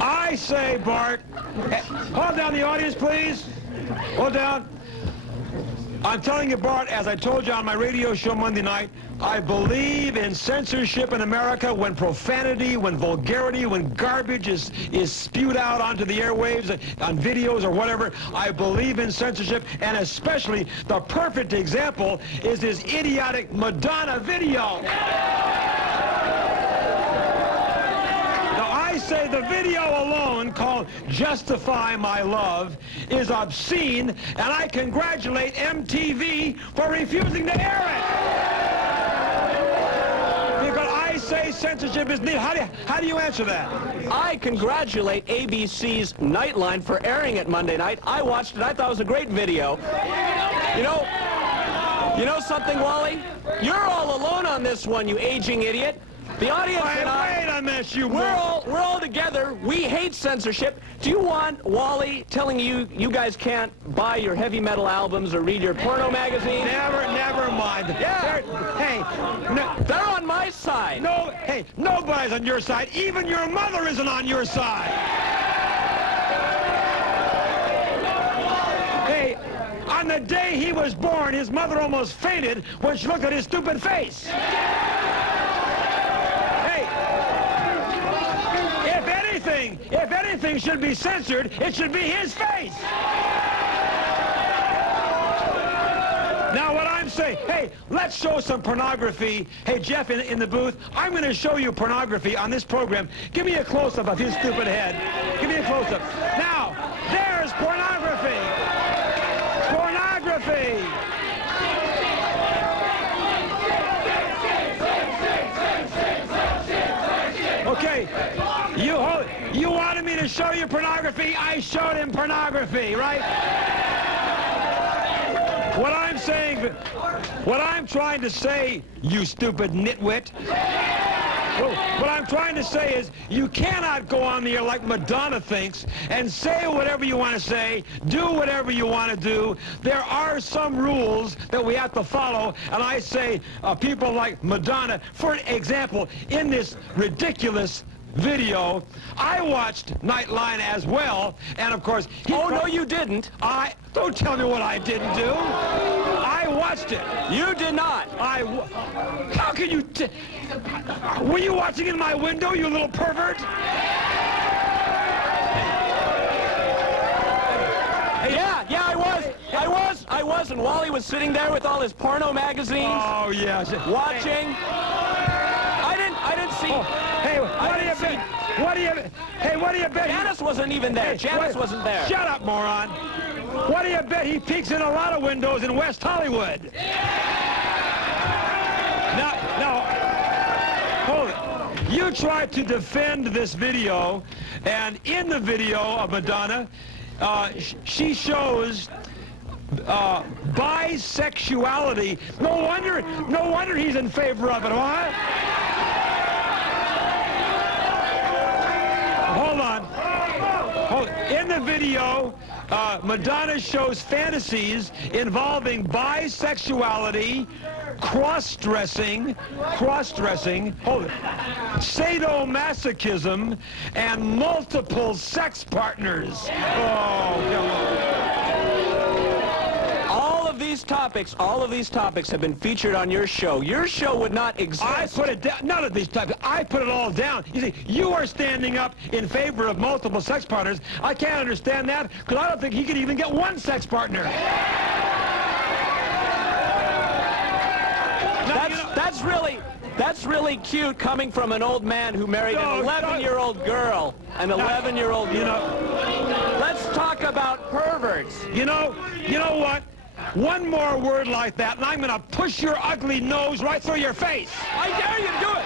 I say, Bart, hold down the audience, please. Hold down. I'm telling you, Bart, as I told you on my radio show Monday night, I believe in censorship in America when profanity, when vulgarity, when garbage is spewed out onto the airwaves, on videos or whatever. I believe in censorship, and especially the perfect example is this idiotic Madonna video. I say the video alone, called Justify My Love, is obscene, and I congratulate MTV for refusing to air it. Because I say censorship is needed. How do you answer that? I congratulate ABC's Nightline for airing it Monday night. I watched it. I thought it was a great video. You know something, Wally? You're all alone on this one, you aging idiot. The audience and I, wait a minute, you we're all together. We hate censorship. Do you want Wally telling you guys can't buy your heavy metal albums or read your porno magazine? Never mind. Yeah. They're on my side. No, hey, nobody's on your side. Even your mother isn't on your side. Hey, on the day he was born, his mother almost fainted when she looked at his stupid face. If anything should be censored, it should be his face. Now what I'm saying, hey, let's show some pornography. Hey, Jeff, in the booth, I'm going to show you pornography on this program. Give me a close-up of his stupid head. Give me a close-up. Now, there's pornography. Pornography. Okay, you wanted me to show you pornography? I showed him pornography, right? What I'm saying, what I'm trying to say, you stupid nitwit, what I'm trying to say is you cannot go on the air like Madonna thinks and say whatever you want to say, do whatever you want to do. There are some rules that we have to follow, and I say people like Madonna, for example, in this ridiculous video, I watched Nightline as well, and of course... Oh, no, you didn't. Don't tell me what I didn't do. I watched it. You did not. How can you... Were you watching in my window, you little pervert? Yeah, I was, and Wally was sitting there with all his porno magazines. Oh, yes. Watching. I didn't see... Hey, what do you bet? Janice wasn't even there. Janice wasn't there. Shut up, moron. What do you bet he peeks in a lot of windows in West Hollywood? Now, hold it. You tried to defend this video, and in the video of Madonna, she shows bisexuality. No wonder he's in favor of it, huh? Hold on. In the video, Madonna shows fantasies involving bisexuality, cross-dressing, sadomasochism, and multiple sex partners. Oh, come on. All of these topics have been featured on your show. Your show would not exist. I put it down. None of these topics. I put it all down. You see, you are standing up in favor of multiple sex partners. I can't understand that because I don't think he could even get one sex partner. That's really cute coming from an old man who married an 11-year-old girl. An 11-year-old girl. You know, let's talk about perverts. You know what? One more word like that, and I'm going to push your ugly nose right through your face. I dare you to do it.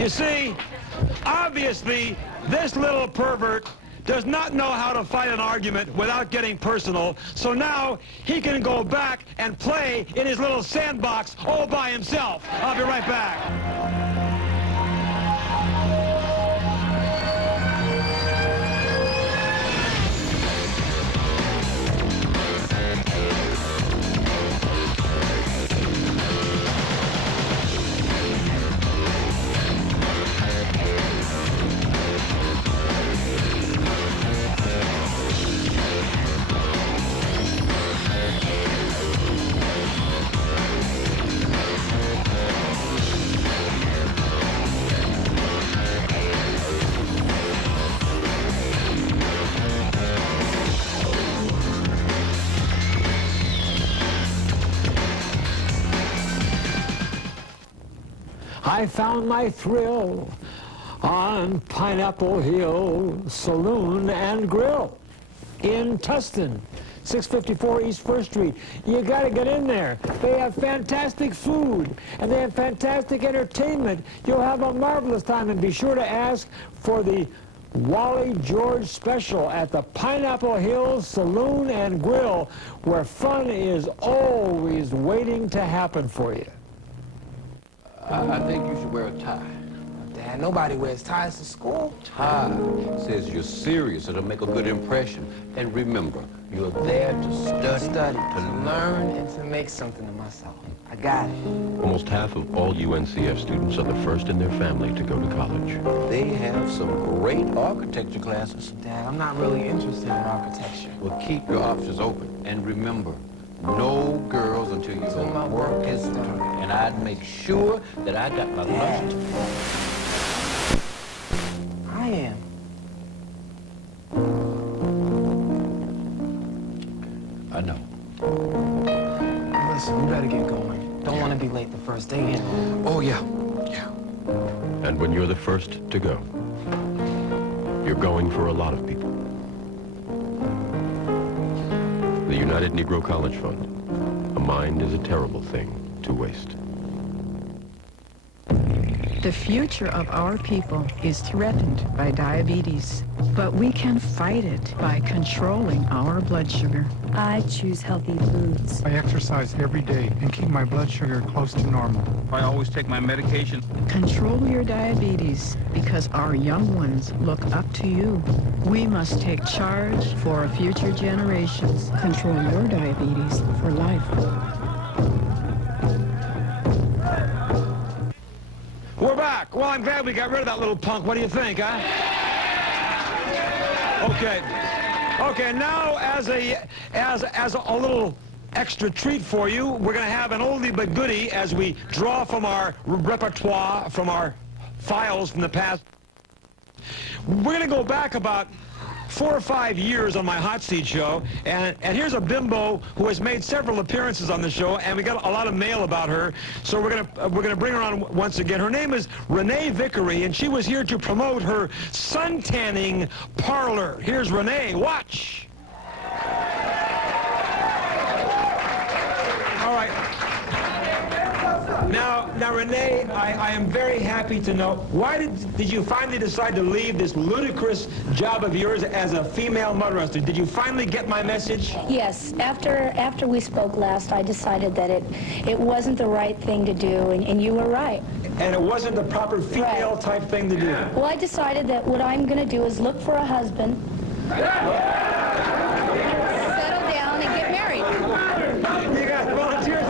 You see, obviously, this little pervert does not know how to fight an argument without getting personal, so now he can go back and play in his little sandbox all by himself. I'll be right back. I found my thrill on Pineapple Hill Saloon and Grill in Tustin, 654 East 1st Street. You got to get in there. They have fantastic food, and they have fantastic entertainment. You'll have a marvelous time, and be sure to ask for the Wally George special at the Pineapple Hill Saloon and Grill, where fun is always waiting to happen for you. I think you should wear a tie. Dad, nobody wears ties to school. Tie says you're serious. It'll make a good impression. And remember, you're there to study, to learn, and to make something of myself. I got it. Almost half of all UNCF students are the first in their family to go to college. They have some great architecture classes. Dad, I'm not really interested in architecture. Well, keep your options open. And remember, no girls until your work is done. And I'd make sure that I got my lunch. I am. I know. Listen, we better get going. Don't want to be late the first day in. Oh, yeah. And when you're the first to go, you're going for a lot of people. The United Negro College Fund. A mind is a terrible thing to waste. The future of our people is threatened by diabetes, but we can fight it by controlling our blood sugar. I choose healthy foods. I exercise every day and keep my blood sugar close to normal. I always take my medication. Control your diabetes because our young ones look up to you. We must take charge for future generations. Control your diabetes for life. We're back. Well, I'm glad we got rid of that little punk. What do you think, huh? Okay. Okay, now as a little extra treat for you, we're going to have an oldie but goodie as we draw from our repertoire, from our files from the past. We're going to go back about 4 or 5 years on my Hot Seat show, and here's a bimbo who has made several appearances on the show, and we got a lot of mail about her, so we're gonna bring her on once again. Her name is Renee Vickery, and she was here to promote her sun tanning parlor. Here's Renee. Watch. All right. Now, Renee, I am very happy to know, why did you finally decide to leave this ludicrous job of yours as a female motorist? Did you finally get my message? Yes. After we spoke last, I decided that it wasn't the right thing to do, and you were right. And it wasn't the proper female type thing to do? Well, I decided that what I'm going to do is look for a husband, settle down, and get married. You got volunteers?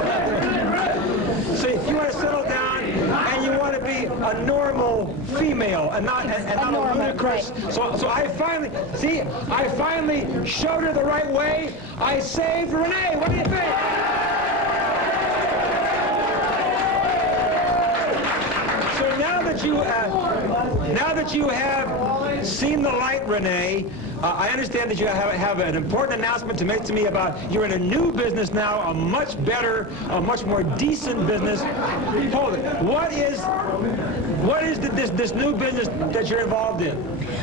See, you want to settle down, and you want to be a normal female, and not a ludicrous. Right. So I finally showed her the right way. I saved Renee. What do you think? So now that you have seen the light, Renee, I understand that you have an important announcement to make to me about you're in a new business now, a much better, a much more decent business. Hold it. What is this new business that you're involved in?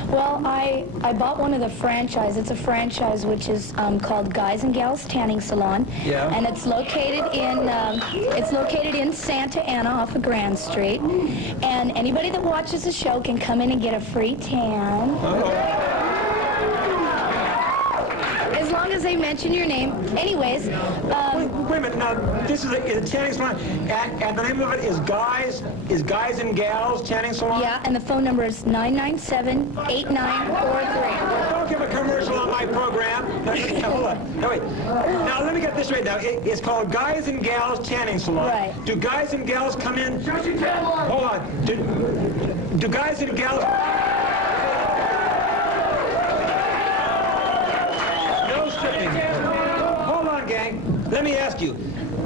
Well, I bought one of the franchise. It's a franchise which is called Guys and Gals Tanning Salon. Yeah. And it's located in Santa Ana off of Grand Street. And anybody that watches the show can come in and get a free tan. As long as they mention your name. Anyways. Wait a minute. Now, this is a tanning salon, and the name of it is Guys and Gals Tanning Salon? Yeah, and the phone number is 997-8943. Don't give a commercial on my program. Now, hold on. Now, wait. Now, let me get this right now. It's called Guys and Gals Tanning Salon. Right. Do guys and gals come in? Hold on. Do guys and gals... Hold on, gang. Let me ask you.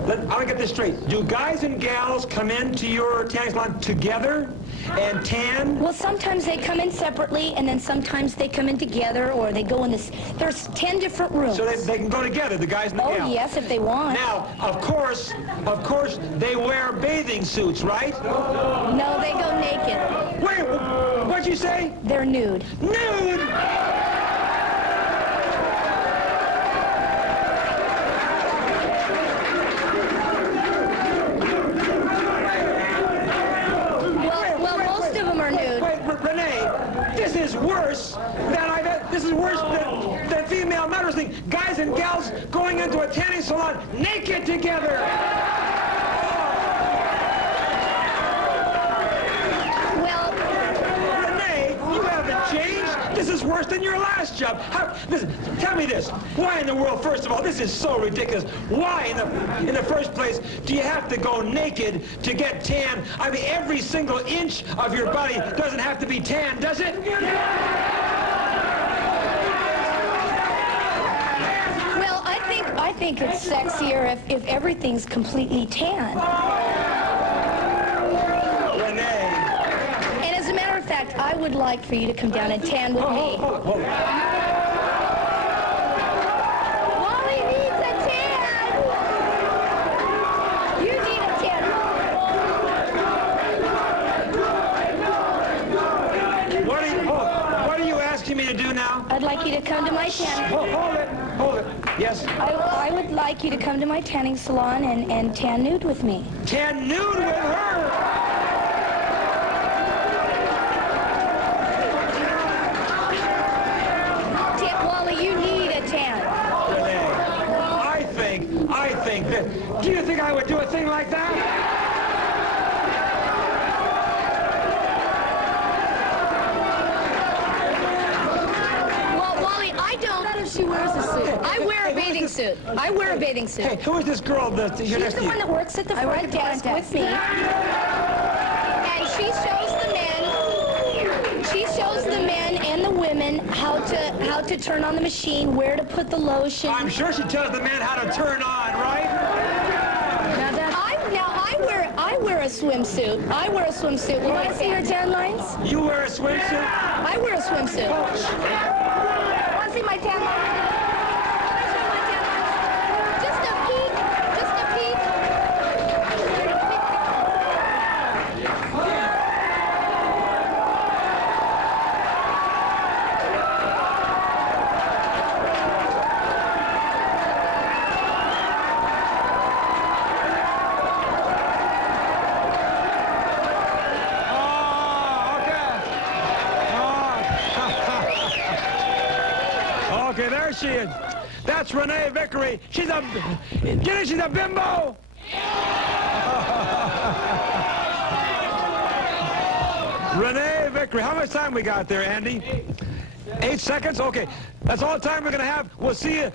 I want to get this straight. Do guys and gals come into your tanning salon together? and tan? Well, sometimes they come in separately, and then sometimes they come in together, or they go in this. There's 10 different rooms. So they can go together, the guys and the gals? Oh, yes, if they want. Now, of course, they wear bathing suits, right? No, they go naked. Wait, what'd you say? They're nude. Nude? Well, most of them are nude. Wait, Renee, this is worse than female men wrestling. Guys and gals going into a tanning salon naked together. Well, Renee, you haven't changed. This is worse than your last job. Listen, tell me this. Why in the world, first of all, this is so ridiculous. Why in the first place do you have to go naked to get tan? I mean, every single inch of your body doesn't have to be tan, does it? Well, I think it's sexier if everything's completely tan. Renee. And as a matter of fact, I would like for you to come down and tan with me. Wally needs a tan. You need a tan. What are you asking me to do now? I'd like you to come to my tan. Hold it. Yes? I would like you to come to my tanning salon and tan nude with me. Tan nude with her? Wally, you need a tan. Renee, I think that... Do you think I would do a thing like that? She wears a suit. I wear a bathing suit. I wear a bathing suit. Hey, who is this girl that you're next to? She's the one that works at the front desk with me. And she shows the men and the women how to turn on the machine, where to put the lotion. I'm sure she tells the man how to turn on, right? I wear a swimsuit. I wear a swimsuit. You want to see your tan lines? You wear a swimsuit? I wear a swimsuit. Want to see my tan lines? Just a peek. Just a peek. Okay, there she is. That's Renee Vickery. She's a bimbo. Renee Vickery. How much time we got there, Andy? 8 seconds? Okay. That's all the time we're going to have. We'll see you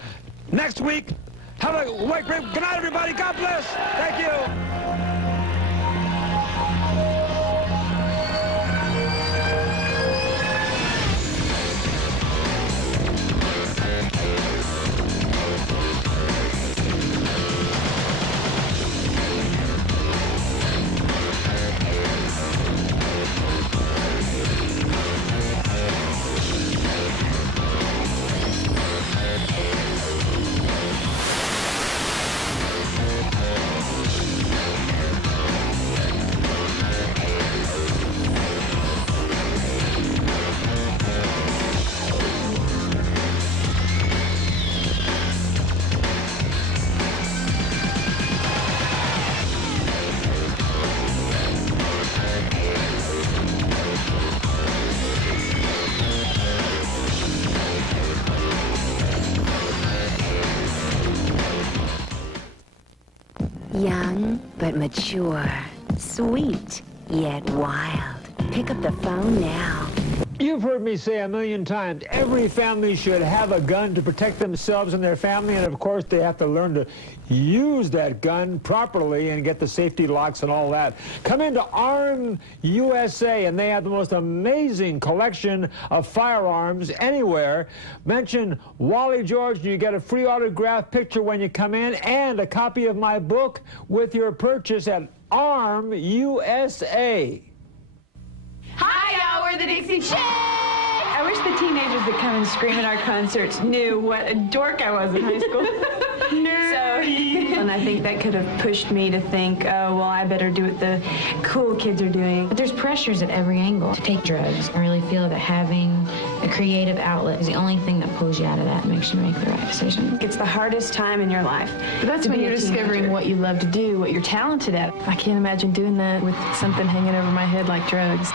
next week. Have a great good night, everybody. God bless. Thank you. Young but mature, sweet yet wild. Pick up the phone now. You've heard me say a million times, every family should have a gun to protect themselves and their family, and of course they have to learn to use that gun properly and get the safety locks and all that. Come into Arm USA, and they have the most amazing collection of firearms anywhere. Mention Wally George, and you get a free autographed picture when you come in, and a copy of my book with your purchase at Arm USA. for the Dixie Chick! I wish the teenagers that come and scream at our concerts knew what a dork I was in high school. And I think that could have pushed me to think, oh, well, I better do what the cool kids are doing. But there's pressures at every angle to take drugs. I really feel that having a creative outlet is the only thing that pulls you out of that and makes you make the right decision. It's the hardest time in your life. But that's when you're discovering what you love to do, what you're talented at. I can't imagine doing that with something hanging over my head like drugs.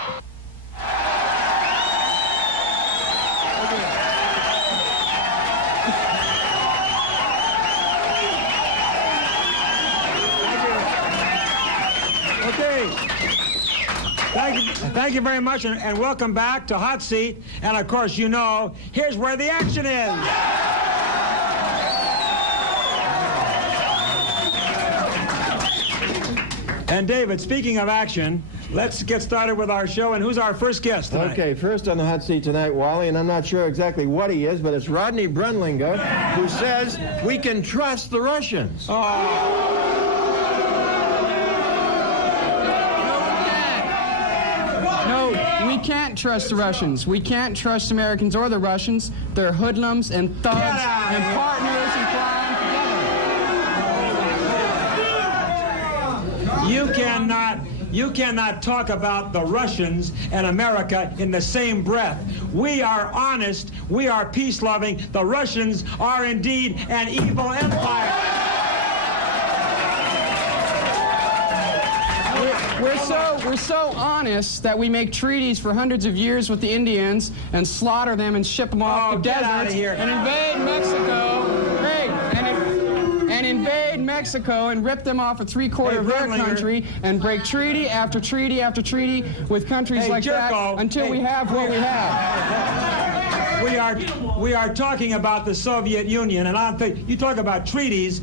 Thank you very much, and welcome back to Hot Seat. And of course, you know, here's where the action is. And David, speaking of action, let's get started with our show. And who's our first guest tonight? Okay, first on the hot seat tonight, Wally, and I'm not sure exactly what he is, but it's Rodney Brenlinger, who says we can trust the Russians. No, we can't trust the Russians. We can't trust Americans or the Russians. They're hoodlums and thugs and partners in crime together. You cannot talk about the Russians and America in the same breath. We are honest. We are peace-loving. The Russians are indeed an evil empire. We're so honest that we make treaties for hundreds of years with the Indians and slaughter them and ship them off the deserts and invade Mexico. And invade Mexico and rip them off a three-quarter of their country and break treaty after treaty after treaty with countries like that until we have what we have. We are talking about the Soviet Union, and I'll tell you, you talk about treaties.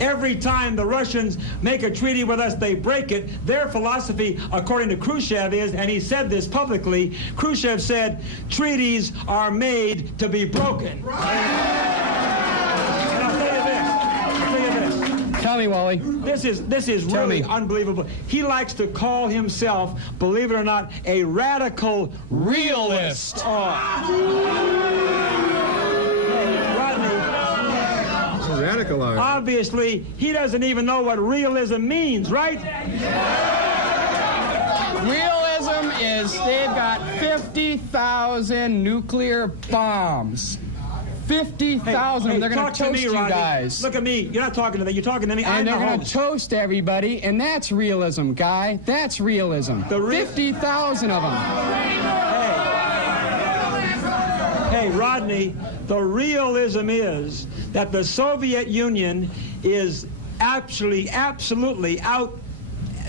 Every time the Russians make a treaty with us, they break it. Their philosophy, according to Khrushchev, is, and he said this publicly, Khrushchev said, treaties are made to be broken. And I'll tell you this. Tell me, Wally. This is really unbelievable. He likes to call himself, believe it or not, a radical realist. Radical art. Obviously, he doesn't even know what realism means, right? Realism is they've got 50,000 nuclear bombs. 50,000 of them. They're going to toast you guys. Look at me. You're not talking to them. You're talking to me. And they're going to toast everybody, and that's realism, guy. That's realism. 50,000 of them. Hey, Rodney, the realism is that the Soviet Union is absolutely out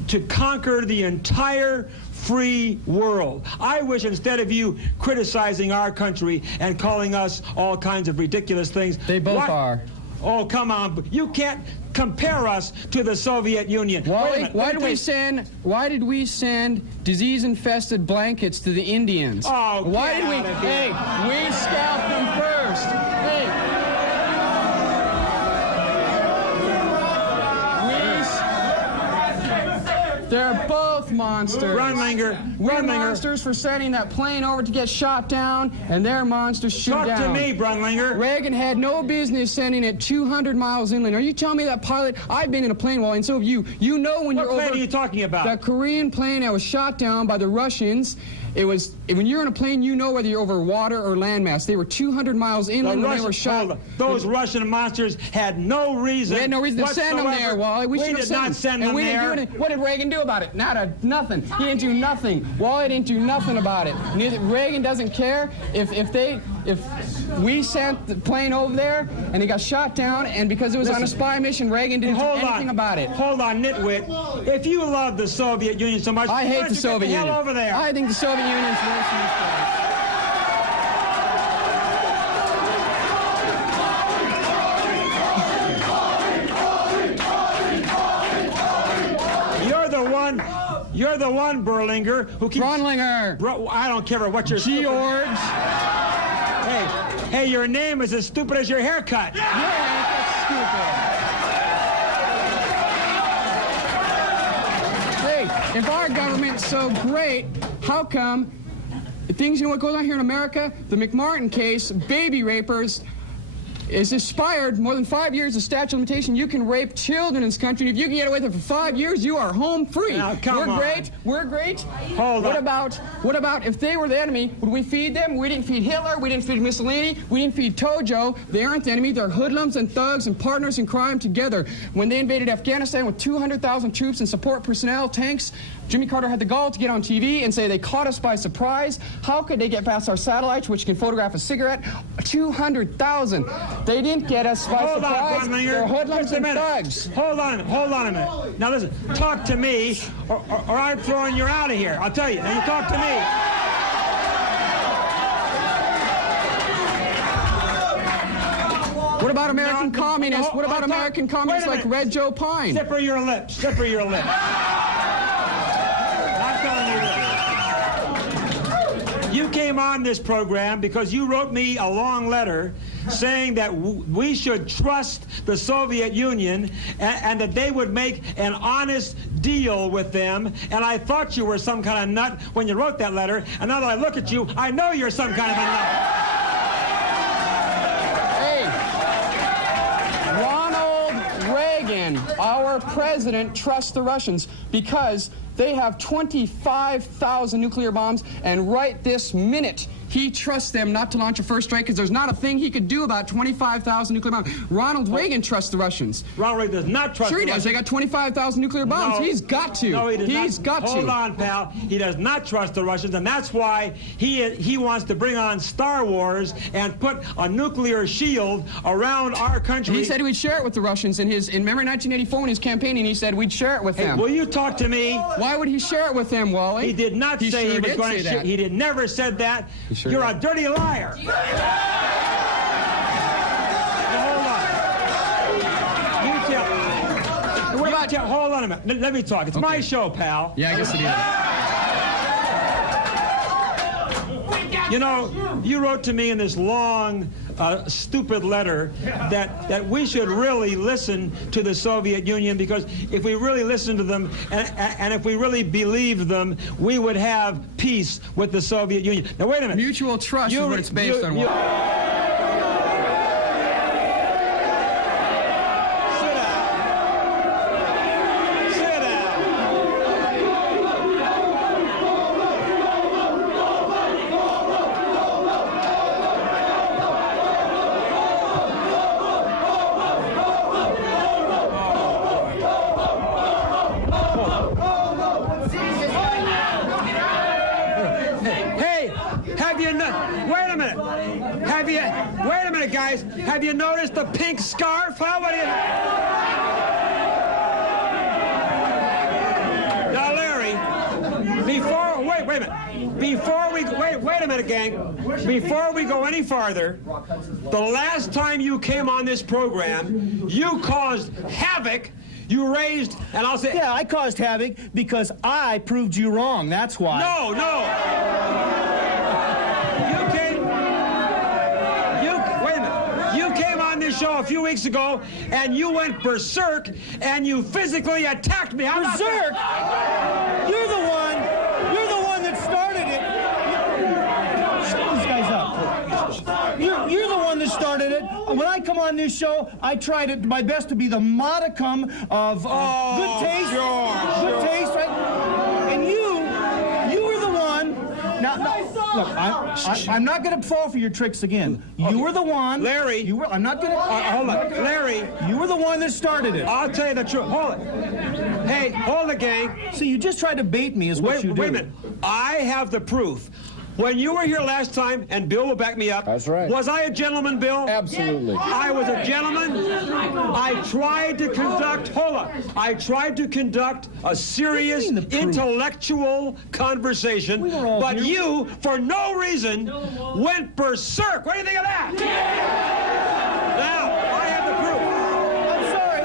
to conquer the entire free world. I wish instead of you criticizing our country and calling us all kinds of ridiculous things. They both are. Oh, come on. You can't compare us to the Soviet Union. Wally, why did we send disease-infested blankets to the Indians? Oh, why did we? Hey, we scalped them first. Hey. They're both monsters. Brenlinger. We're monsters for sending that plane over to get shot down, and they're monsters shoot down. Talk to me, Brenlinger. Reagan had no business sending it 200 miles inland. Are you telling me that pilot? I've been in a plane, Wally, and so have you. You know when you're over. What plane are you talking about? The Korean plane that was shot down by the Russians. It was, when you're in a plane, you know whether you're over water or landmass. They were 200 miles inland when they were shot. Those Russian monsters had no reason. We had no reason to send them there, Wally. We did not send them there. What did Reagan do about it? Nothing. He didn't do nothing. Wally didn't do nothing about it. Reagan doesn't care if we sent the plane over there and he got shot down, and because it was on a spy mission, Reagan didn't do anything about it. Hold on, nitwit. If you love the Soviet Union so much, I hate the Soviet Union. Hell over there. I think the Soviet Union's worse than this place. You're the one, Brenlinger, who keeps... Brenlinger. I don't care what your... George. Hey, your name is as stupid as your haircut. Your haircut's stupid. Hey, if our government's so great, how come things, you know what goes on here in America? The McMartin case, baby rapers, is expired. More than 5 years of statute of limitation. You can rape children in this country, and if you can get away with it for 5 years, you are home free. Now, come on. Great. We're great. Hold what on. What about if they were the enemy? Would we feed them? We didn't feed Hitler. We didn't feed Mussolini. We didn't feed Tojo. They aren't the enemy. They're hoodlums and thugs and partners in crime together. When they invaded Afghanistan with 200,000 troops and support personnel, tanks, Jimmy Carter had the gall to get on TV and say they caught us by surprise. How could they get past our satellites, which can photograph a cigarette? 200,000. They didn't get us by Hold surprise. on, Brenlinger. They're hoodlums Just a and minute. thugs. Hold on a minute. Now listen, talk to me, or I'm throwing you out of here. I'll tell you. Now you talk to me. What about American communists? What about American communists like Red Joe Pine? Zipper your lip. Zipper your lip. I'm telling you this. You came on this program because you wrote me a long letter saying that we should trust the Soviet Union and that they would make an honest deal with them. And I thought you were some kind of nut when you wrote that letter. And now that I look at you, I know you're some kind of a nut. Ronald Reagan, our president, trusts the Russians because they have 25,000 nuclear bombs, and right this minute, he trusts them not to launch a first strike because there's not a thing he could do about 25,000 nuclear bombs. Ronald Reagan trusts the Russians. Ronald Reagan does not trust the Russians. Sure he does. They got 25,000 nuclear bombs. No. He's got to. No, he does He's not. got to. Hold on, pal. He does not trust the Russians, and that's why he wants to bring on Star Wars and put a nuclear shield around our country. He said we'd share it with the Russians remember in 1984 in his campaigning, he said we'd share it with them. Will you talk to me? Why would he share it with them, Wally? He did not say he was going to share. He never said that. You're a dirty liar. Hold on. Hold on a minute. Let me talk. It's my show, pal. Yeah, I guess it is. You know, you wrote to me in this long, stupid letter that we should really listen to the Soviet Union because if we really listened to them and if we really believed them, we would have peace with the Soviet Union. Now, wait a minute. Mutual trust is what it's based on. Wait a minute, guys. Have you noticed the pink scarf? Huh? What do you... Now, Larry, wait a minute. Wait a minute, gang. Before we go any farther, the last time you came on this program, you caused havoc. You raised, and I'll say... Yeah, I caused havoc because I proved you wrong. That's why. No. You came on this show a few weeks ago, and you went berserk, and you physically attacked me. Berserk? You're the one that started it. Shut these guys up. You're the one that started it. When I come on this show, I try my best to be the modicum of good taste. Good taste, right? And you were the one. Now, look, I'm not going to fall for your tricks again. You were the one. Larry. I'm not going to... hold on. Larry. You were the one that started it. I'll tell you the truth. Hold it. Hey, hold it, gang. See, you just tried to bait me is what you did. Wait a minute. I have the proof. When you were here last time, and Bill will back me up. That's right. Was I a gentleman, Bill? Absolutely. I was a gentleman. I tried to conduct, I tried to conduct a serious intellectual conversation, but you, for no reason, went berserk. What do you think of that? Now, I have the proof. I'm sorry.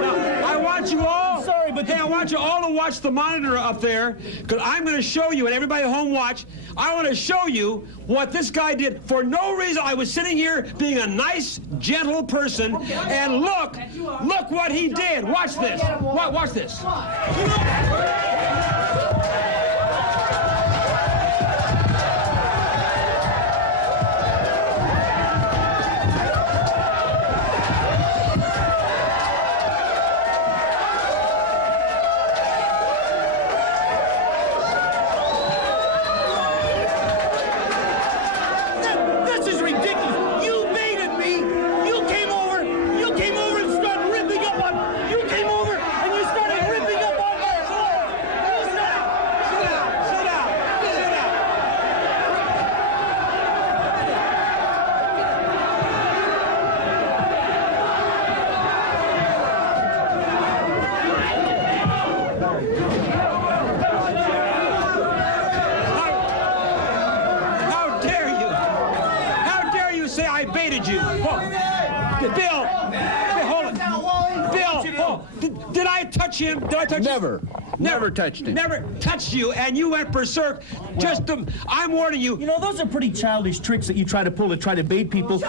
Now, I want you all. Hey, I want you all to watch the monitor up there, because I'm going to show you, and everybody at home watch, I want to show you what this guy did. For no reason, I was sitting here being a nice, gentle person, and look what he did. Watch this. Watch this. Bill, hold it. Bill, did I touch him? Did I touch him? Never touched him. Never touched you, and you went berserk. I'm warning you. You know, those are pretty childish tricks that you try to pull to try to bait people.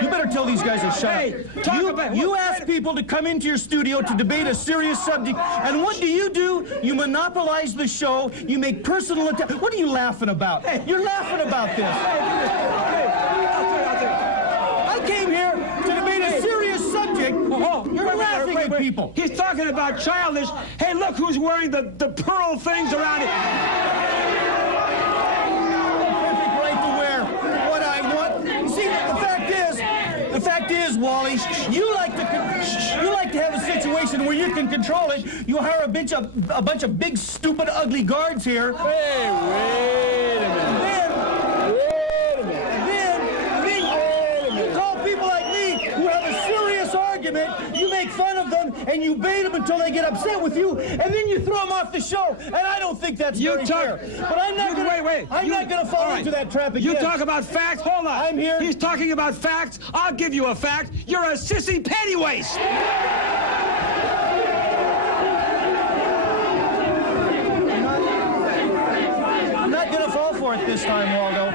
You better tell these guys to shut up. You ask people to come into your studio to debate a serious subject, and what do? You monopolize the show. You make personal attacks. What are you laughing about? You're laughing about this. I came here to debate a serious subject. You're laughing at people. He's talking about childish. Hey, look who's wearing the pearl things around it. Perfect right to wear what I want. You see, the fact is, Wally, you like to have a situation where you can control it. You hire a bunch of big, stupid, ugly guards here. Hey, wait a minute. Then you call people like me who have a serious argument, you make fun of them, and you bait them until they get upset with you, and then you throw them off the show. And I don't think that's very fair. But I'm not going to fall into that trap again. You talk about facts? Hold on. I'm here. He's talking about facts. I'll give you a fact. You're a sissy pennywaist. I'm not going to fall for it this time, Waldo.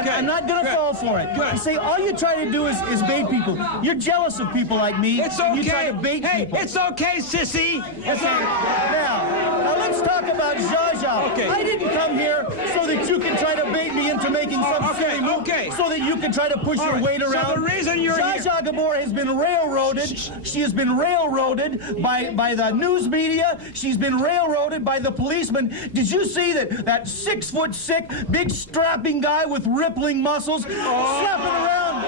Okay. I'm not going to fall for it. Good. You see, all you try to do is bait people. You're jealous of people like me. It's okay. You try to bait people. It's okay, sissy. It's okay. Now, let's talk about Zsa Zsa. Okay. I didn't come here so that you can try to bait me into making some silly move, so that you can try to push your weight around. So the reason you're Zsa Zsa Gabor has been railroaded. She has been railroaded by the news media. She's been railroaded by the policemen. Did you see that 6'6", big strapping guy with rippling muscles slapping around?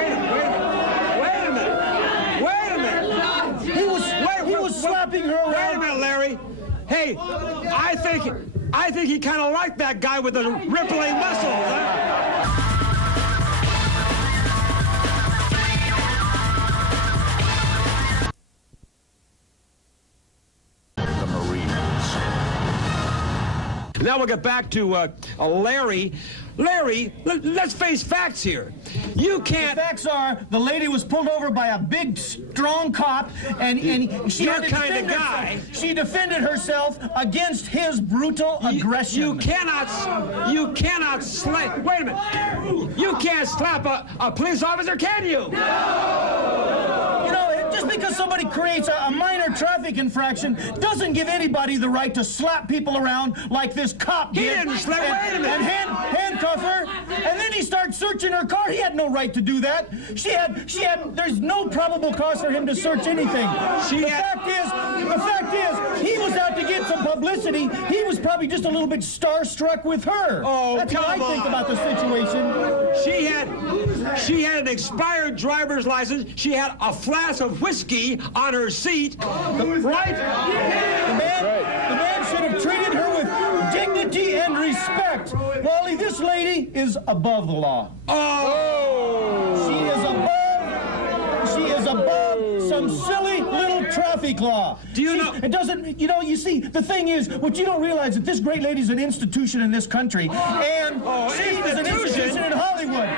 Wait a minute. He was slapping her around. Wait a minute, Larry. Hey, I think he kind of liked that guy with the rippling muscles. Huh? Now we'll get back to Larry. Larry, let's face facts here. You can't... The facts are, the lady was pulled over by a big, strong cop, and she Your had to kind of defend guy. herself. She defended herself against his brutal aggression. You cannot slap... Wait a minute. You can't slap a police officer, can you? No! You know, just because somebody creates a minor traffic infraction doesn't give anybody the right to slap people around like this cop did. He didn't slap... Wait a minute. And handcuff her, and then he starts searching her car. He had no right to do that. There's no probable cause for him to search anything. The fact is, he was out to get some publicity. He was probably just a little bit starstruck with her. Oh, that's what I think about the situation. She had an expired driver's license. She had a flask of whiskey on her seat. Right? The man should have treated her with dignity and respect. Wally, this lady is above the law. Oh! She is above some silly little traffic law. Do you know? It doesn't, you see, the thing is, what you don't realize is that this great lady is an institution in this country. And she is an institution in Hollywood.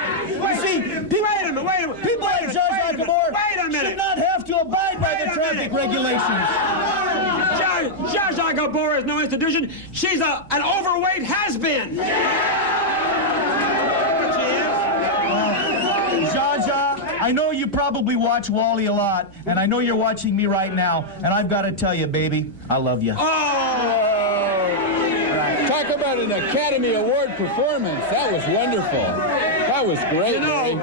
Wait a minute. People like Zsa Zsa Gabor should not have to abide by the traffic regulations. Zsa Zsa Gabor is no institution. She's an overweight has-been. Zsa Zsa, I know you probably watch Wally a lot, and I know you're watching me right now, and I've got to tell you, baby, I love you. Right. Talk about an Academy Award performance. That was wonderful. That was great. You know,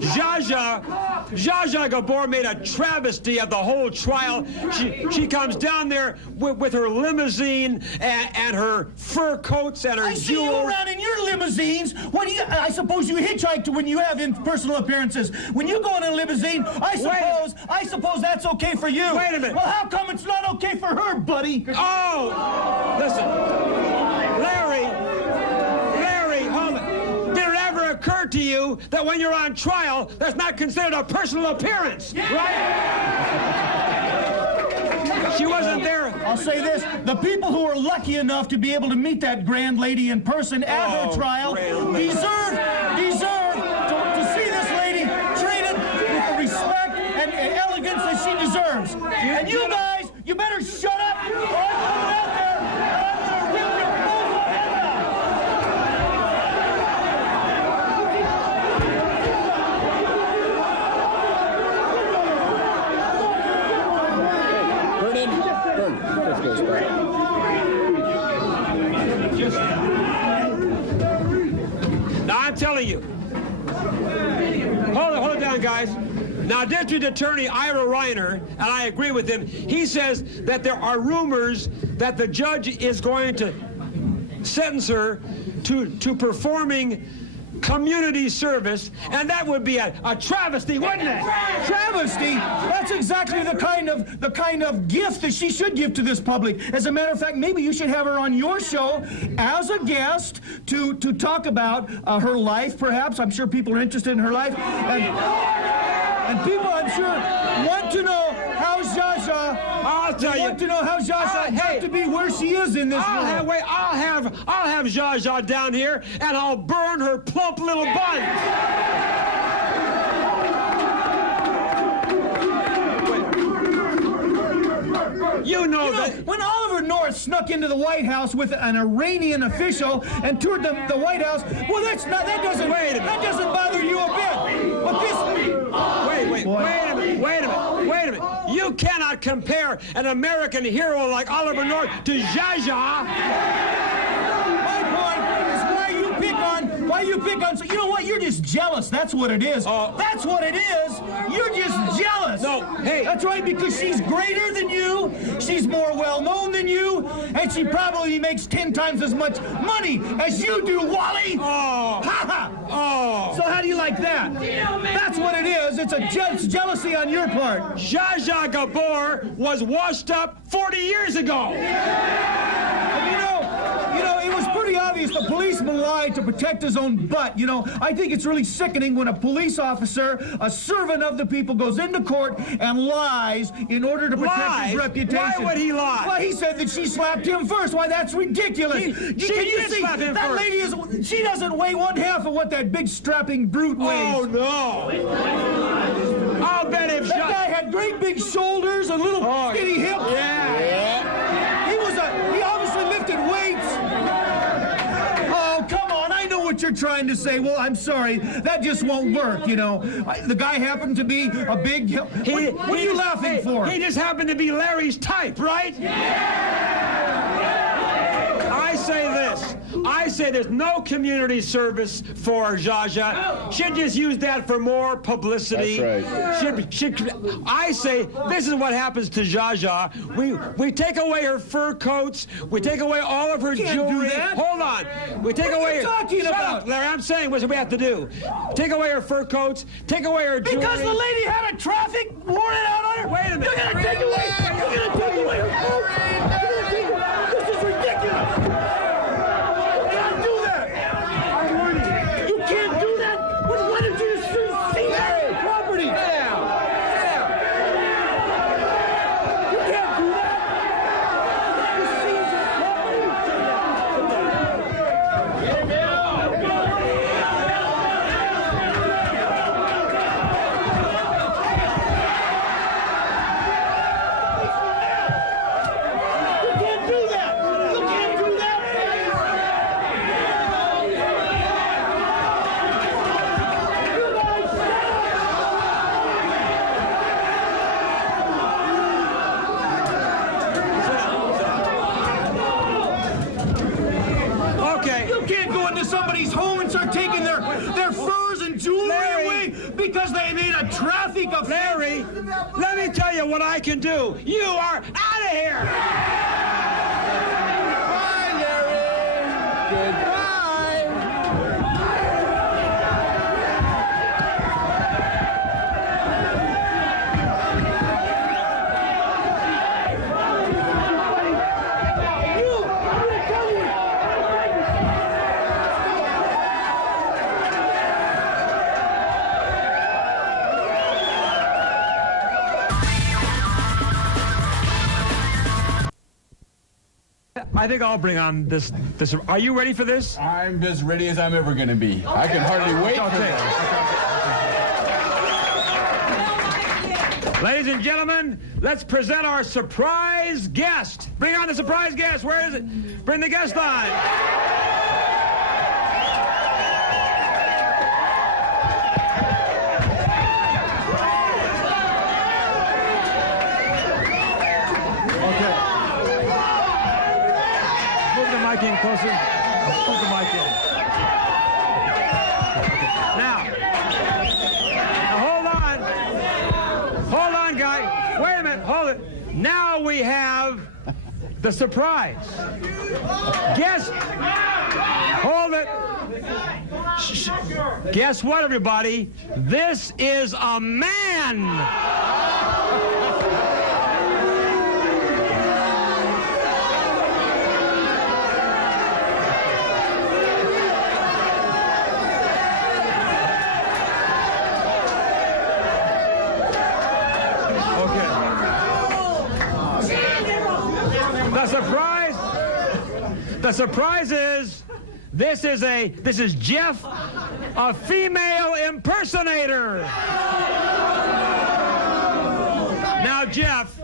Zsa Zsa Gabor made a travesty of the whole trial. She comes down there with her limousine and her fur coats and her jewels. I see you around in your limousines. I suppose you hitchhike when you have personal appearances. When you go in a limousine, I suppose that's okay for you. Wait a minute. Well, how come it's not okay for her, buddy? Oh, listen, Larry, hold it. Did it ever occur to you that when you're on trial, that's not considered a personal appearance, right? She wasn't there. I'll say this. The people who are lucky enough to be able to meet that grand lady in person at her trial deserve arms. And you guys, you better shut up. Or I'm coming out there and I'm going to rip your bozo head Turn. Let's go, Bart. Now, I'm telling you. Hold it down, guys. Now, District Attorney Ira Reiner, and I agree with him, he says that there are rumors that the judge is going to sentence her to performing community service, and that would be a travesty, wouldn't it? Travesty? That's exactly the kind of gift that she should give to this public. As a matter of fact, maybe you should have her on your show as a guest to talk about her life, perhaps. I'm sure people are interested in her life. And people, I'm sure, want to know how Zsa got to be where she is in this world. I'll have Zsa down here, and I'll burn her plump little buns. You know that when Oliver North snuck into the White House with an Iranian official and toured the White House, well, that doesn't bother you a bit. But this. Wait a minute. You cannot compare an American hero like Oliver North to Zsa. My point is why you pick on. You know what? You're just jealous. That's what it is. That's what it is. You're just jealous. No, hey. That's right, because she's greater than you, she's more well-known than you, and she probably makes 10 times as much money as you do, Wally. Oh. Ha-ha. Oh. So how do you like that? That's what it is. It's jealousy on your part. Zsa Gabor was washed up 40 years ago. You know, it was pretty obvious the policeman lied to protect his own butt. You know, I think it's really sickening when a police officer, a servant of the people, goes into court and lies in order to protect his reputation. Why would he lie? Well, he said that she slapped him first. Why, that's ridiculous. She did slap him that first. lady she doesn't weigh 1/2 of what that big strapping brute weighs. Oh, no. I'll bet if that guy had great big shoulders and little skinny hips. Yeah. He obviously lifted weights. Oh, come on. I know what you're trying to say. Well, I'm sorry. That just won't work, you know. The guy happened to be a big... What are you laughing for? He just happened to be Larry's type, right? I say there's no community service for Zsa. She'd just use that for more publicity. That's right. I say this is what happens to Zsa. We take away her fur coats. We take away all of her jewelry. Do that. Hold on. We take away her... talking Shut about? up, Larry. I'm saying what we have to do. Take away her fur coats. Take away her jewelry. Because the lady had a traffic warrant out on her? Wait a minute. You're going to take away her coat? This is ridiculous. Somebody's home and start taking their furs and jewelry away because they made a traffic offense. Larry, let me tell you what I can do. You are out of here. Bye, Larry. Goodbye. I think I'll bring on this. Are you ready for this? I'm as ready as I'm ever going to be. I can hardly wait for this. Ladies and gentlemen, let's present our surprise guest. Bring on the surprise guest. Where is it? Bring the guest on. Okay. Move the mic in closer. Move the mic in. Now, hold on. Hold on, guy. Wait a minute. Hold it. Now we have the surprise. Guess. Hold it. Guess what, everybody? This is a man. The surprise is this is Jeff, a female impersonator. Now, Jeff,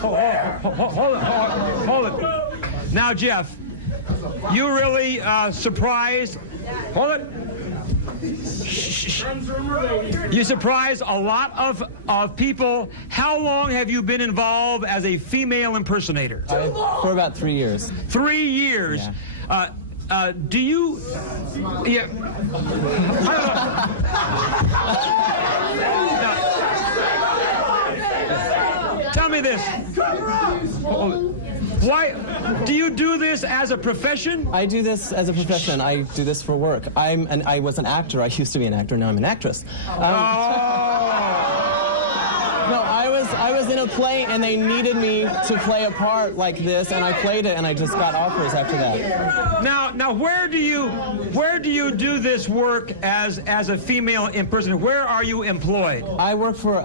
hold it. Now, Jeff, you really surprised. Hold it. You surprised a lot of people. How long have you been involved as a female impersonator? For about 3 years. 3 years. Yeah. Do you... Yeah. Tell me this. Why do you do this as a profession? I do this as a profession. I do this for work. I was an actor. I used to be an actor. Now I'm an actress. No, I was in a play and they needed me to play a part like this, and I played it, and I just got offers after that. Now, where do you do this work as a female impersonator? Where are you employed? I work for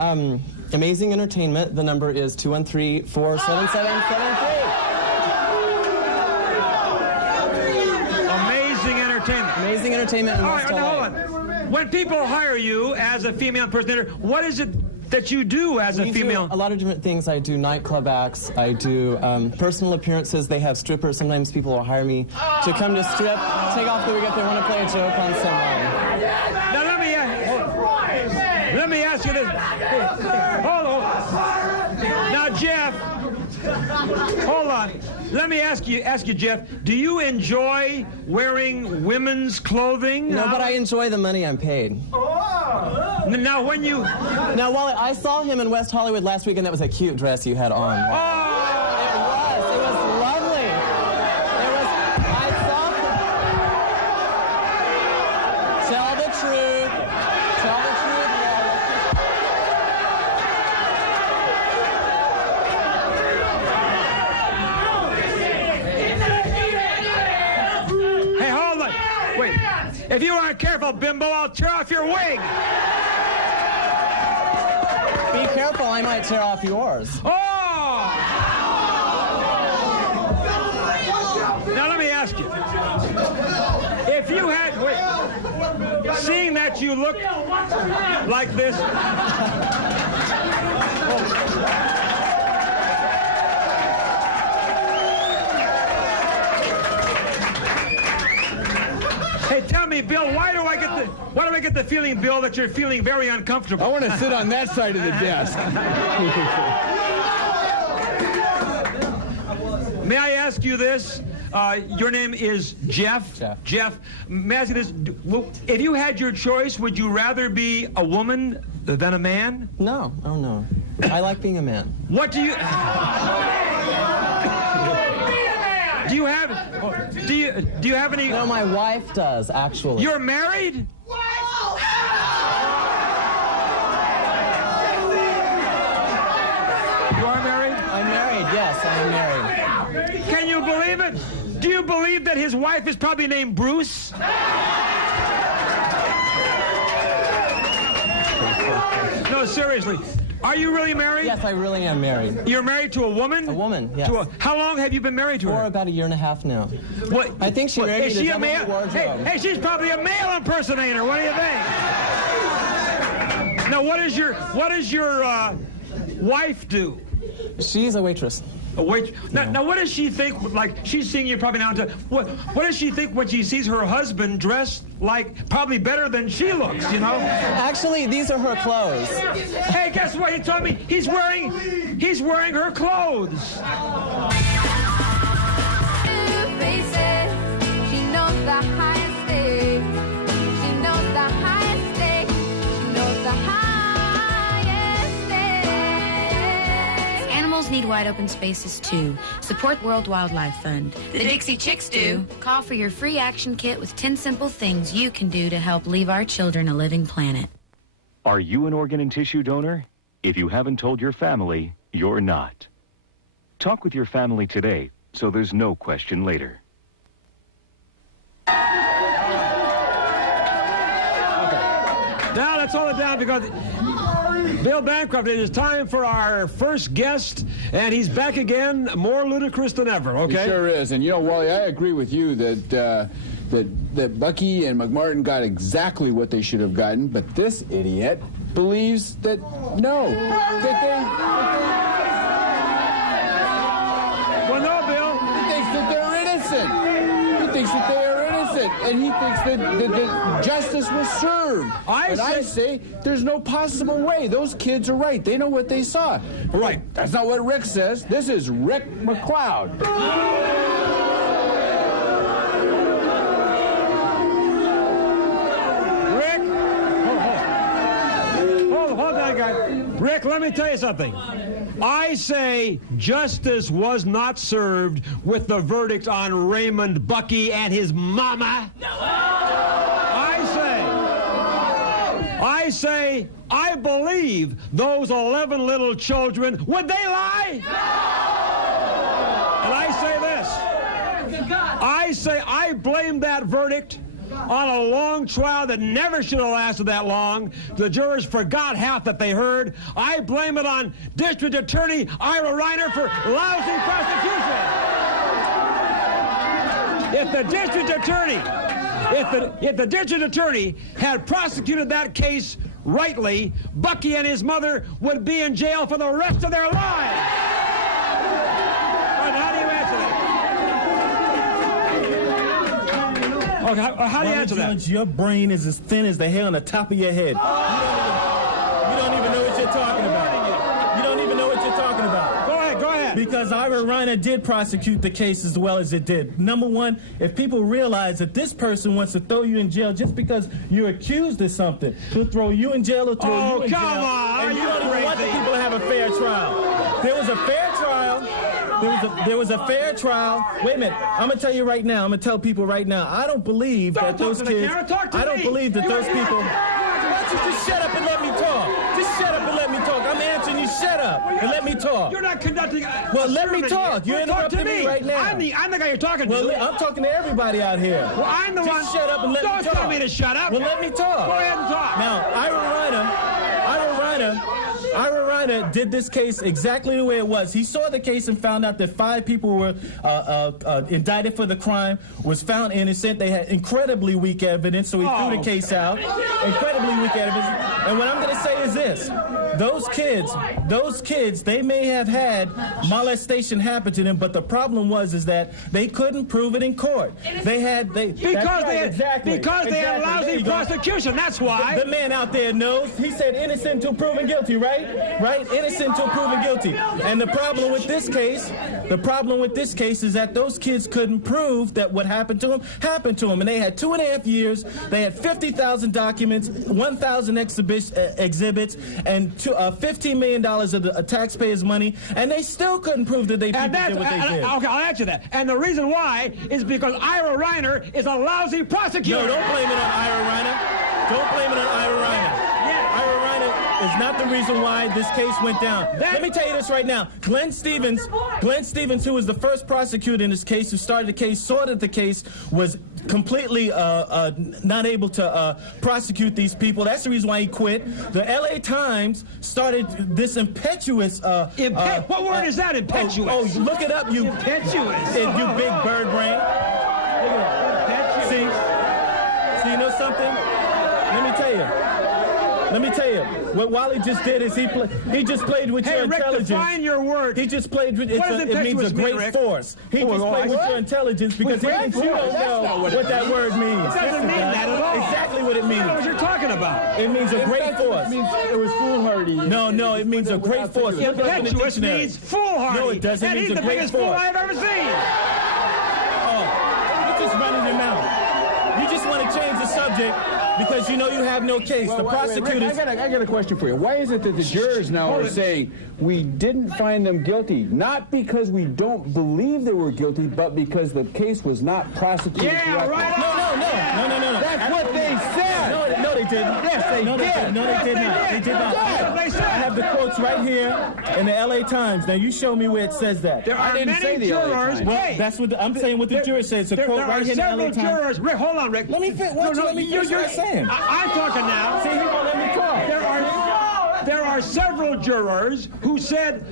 Amazing Entertainment. The number is 213-477-73. Amazing Entertainment. All right, now hold on. When people hire you as a female impersonator, what is it that you do as a female? Do a lot of different things. I do nightclub acts. I do personal appearances. They have strippers. Sometimes people will hire me to come to strip, take off the wig if they want to play a joke on someone. Now let me ask you this. Hold on. Now, Jeff. Hold on. Let me ask you, Jeff, do you enjoy wearing women's clothing? No, but I enjoy the money I'm paid. Now, when you... Now, Wally, I saw him in West Hollywood last week, and that was a cute dress you had on. It was lovely. Tell the truth. Tell the truth, Wally. Hey, hold on. Wait. If you aren't careful, bimbo, I'll tear off your wig. Be careful, I might tear off yours. Oh! Now let me ask you. If you had, seeing that you look like this. Hey, tell me, Bill, why do I get the feeling, Bill, that you're feeling very uncomfortable? I want to sit on that side of the desk. May I ask you this? Your name is Jeff. Jeff, may I ask you this? If you had your choice, would you rather be a woman than a man? No. Oh, no. I like being a man. What do you... Do you have any... No, my wife does, actually. You're married? You are married? I'm married, yes, I'm married. Can you believe it? Do you believe that his wife is probably named Bruce? No, seriously. Are you really married? Yes, I really am married. You're married to a woman? A woman, yes. How long have you been married to her? For about 1.5 years now. What? I think she married me to double the wardrobe. Hey, she's probably a male impersonator. What do you think? Now, what is your wife do? She's a waitress. A waitress. Now, what does she think? Like, she's seeing you probably now. What does she think when she sees her husband dressed like probably better than she looks? You know. Actually, these are her clothes. Hey, guess what? He told me he's wearing her clothes. Need wide open spaces too. Support World Wildlife Fund. The Dixie Chicks do. Call for your free action kit with 10 simple things you can do to help leave our children a living planet. Are you an organ and tissue donor? If you haven't told your family, you're not. Talk with your family today so there's no question later. Now let's hold it down because Bill Bancroft, it is time for our first guest, and he's back again, more ludicrous than ever, okay? He sure is. And, you know, Wally, I agree with you that that Bucky and McMartin got exactly what they should have gotten, but this idiot believes that, no, Well, no, Bill. He thinks that they're innocent. He thinks that they are innocent, and he thinks that justice was served. I say there's no possible way. Those kids are right. They know what they saw. Right. That's not what Rick says. This is Rick McCloud. Rick, hold on, guys. Rick, let me tell you something. I say justice was not served with the verdict on Raymond Bucky and his mama. I say, I believe those 11 little children. Would they lie? And I say this. I say I blame that verdict on a long trial that never should have lasted that long. The jurors forgot half that they heard. I blame it on District Attorney Ira Reiner for lousy prosecution. If the district attorney had prosecuted that case rightly, Bucky and his mother would be in jail for the rest of their lives. How do you answer that? Okay, how do you answer that? Your brain is as thin as the hair on the top of your head. You don't even know what you're talking about. You don't even know what you're talking about. Go ahead. Because Ira Reiner did prosecute the case as well as it did. Number one, if people realize that this person wants to throw you in jail just because you're accused of something, he'll throw you in jail or throw you in jail. Oh, come on. And you don't even want the people to have a fair trial. There was a fair trial. There was a fair trial. Wait a minute. I'm going to tell you right now. I'm going to tell people right now. I don't believe that those kids. I don't believe that those people. Why don't you just shut up and let me talk? Just shut up and let me talk. I'm answering you. Shut up and let me talk. You're not conducting. Well, let me talk. You're interrupting me right now. I'm the guy you're talking to. Well, I'm talking to everybody out here. Well, I'm the one. Just shut up and let me talk. Don't tell me to shut up. Well, let me talk. Go ahead and talk. Now, Ira Reiner did this case exactly the way it was. He saw the case and found out that 5 people were indicted for the crime, was found innocent. They had incredibly weak evidence, so he threw the case out. Incredibly weak evidence. And what I'm going to say is this. Those kids, they may have had molestation happen to them, but the problem was that they couldn't prove it in court. They had lousy prosecution. That's why. The man out there knows. He said innocent until proven guilty, right? Right? Innocent until proven guilty. And the problem with this case is that those kids couldn't prove that what happened to them happened to them. And they had 2.5 years. They had 50,000 documents, 1,000 exhibits, and $15 million of the taxpayers' money, and they still couldn't prove that did what they did. Okay, I'll answer that. And the reason why is because Ira Reiner is a lousy prosecutor. No, don't blame it on Ira Reiner. Don't blame it on Ira Reiner. Ira Reiner is not the reason why this case went down. Let me tell you this right now. Glenn Stevens, who was the first prosecutor in this case, who started the case, saw that the case was completely not able to prosecute these people. That's the reason why he quit. The LA Times started this impetuous... what word is that, impetuous? Oh, look it up, you... Impetuous. You big bird brain. Look at that. See, you know something? Let me tell you. Let me tell you, what Wally just did is he just played with your Rick, intelligence. define your word. He just played with it means a great force. He just played with your intelligence because he thinks you don't know what that word means. It doesn't mean that at all. Exactly what it means. I don't know what you're talking about. It means a great force. It means it was foolhardy. No, it means a great force. Impetuous means foolhardy. No, it doesn't. And It he's means the a great biggest fool force. I've ever seen. Oh, you're just running your mouth. You just want to change the subject because you know you have no case. The prosecutors... Rick, I got a question for you. Why is it that the jurors now are saying we didn't find them guilty, not because we don't believe they were guilty, but because the case was not prosecuted correctly? Right. No. That's what they said. No, they didn't. Yes, they did. No, they did not. They did not. I have the quotes right here in the LA Times. Now, you show me where it says that. There are many jurors. Well, that's what I'm saying what the juror says. It's a quote right here in the LA Times. There are several jurors. Rick, hold on, Rick. Let me finish. Let me finish what I'm saying. I'm talking now. See, he won't let me talk. There are several jurors who said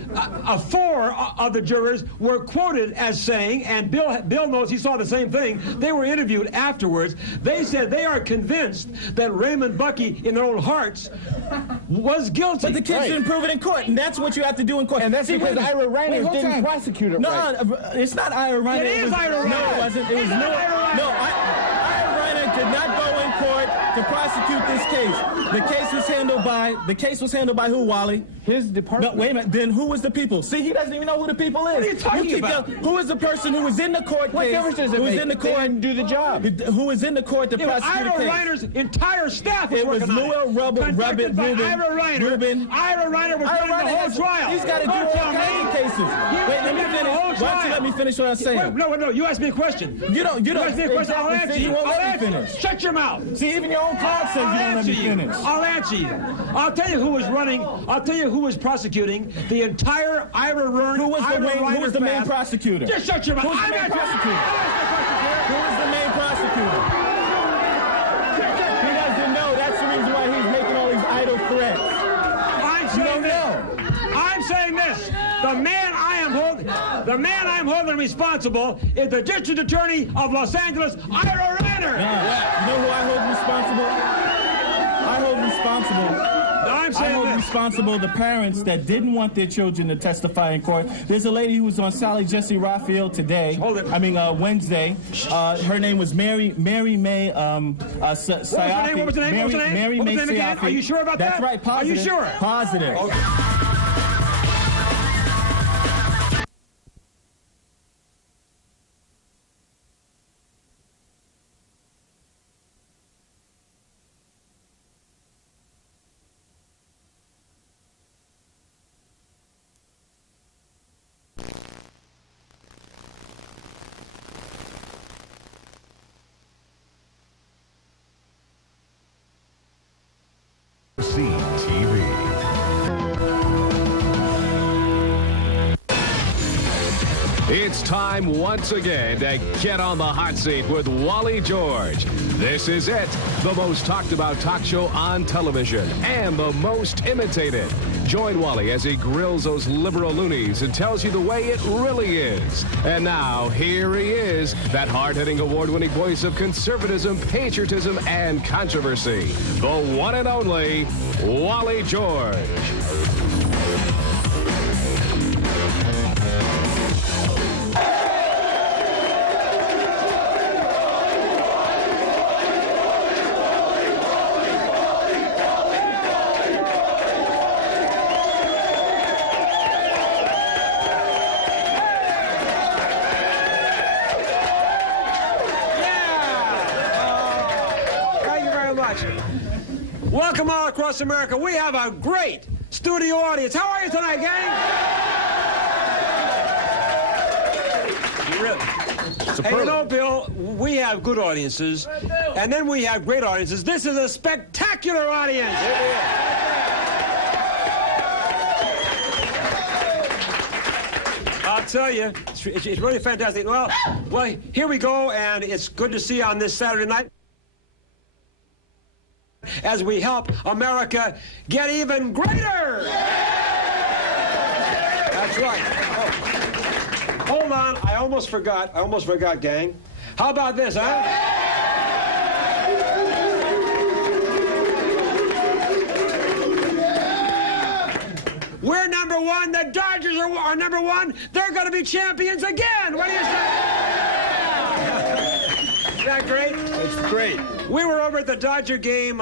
4 of the jurors were quoted as saying, and Bill knows he saw the same thing. They were interviewed afterwards. They said they are convinced that Raymond Bucky, in their own hearts, was guilty. But the kids didn't prove it in court, and that's what you have to do in court. And that's because Ira Reiner didn't prosecute it right. No, it's not Ira Reiner. It is Ira Reiner. No, it wasn't. It was Ira Reiner did not go in court to prosecute this case. The case was handled by who, Wally? His department. No, wait a minute. Then who was the people? See, he doesn't even know who the people is. What are you talking about? Who is the person who was in the court What case? difference does it make? In the court? They didn't do the job. Who was in the court to prosecute the case? Ira Reiner's entire staff was working on it. It was Ira Reiner was running the whole trial. He's got to do all kinds of cases. Wait, let me finish. Why don't you let me finish what I'm saying? No, you asked me a question. You don't. ask me a question, I'll answer you. I'll let me finish. Shut your mouth. See, even your own card says you don't let me finish. I'll answer you. I'll tell you who was running. I'll tell you who was prosecuting the entire Ira Reiner. Who was the main prosecutor? Just shut your mouth. Who was the main prosecutor? Who was the main prosecutor? He doesn't know. That's the reason why he's making all these idle threats. I'm saying this. The man I am holding responsible is the District Attorney of Los Angeles, Ira Reiner. No. You know who I hold responsible? I hold responsible the parents that didn't want their children to testify in court. There's a lady who was on Sally Jesse Raphael today. Wednesday. Her name was Mary May Sayafi. What was her name? Mary May Sayafi. Are you sure about that? That's right. Positive. Are you sure? Positive. Okay. It's time once again to get on the hot seat with Wally George. This is it, the most talked about talk show on television and the most imitated. Join Wally as he grills those liberal loonies and tells you the way it really is. And now, here he is, that hard-hitting award-winning voice of conservatism, patriotism, and controversy. The one and only Wally George. Welcome all across America. We have a great studio audience. How are you tonight, gang? Really? Hey, you know, Bill, we have good audiences, and then we have great audiences. This is a spectacular audience. I'll tell you, it's really fantastic. Well, here we go, and it's good to see you on this Saturday night as we help America get even greater. That's right. Oh. Hold on, I almost forgot, gang. How about this, huh? We're number one. The Dodgers are number one. They're going to be champions again. What do you say? Isn't that great? It's great. We were over at the Dodger game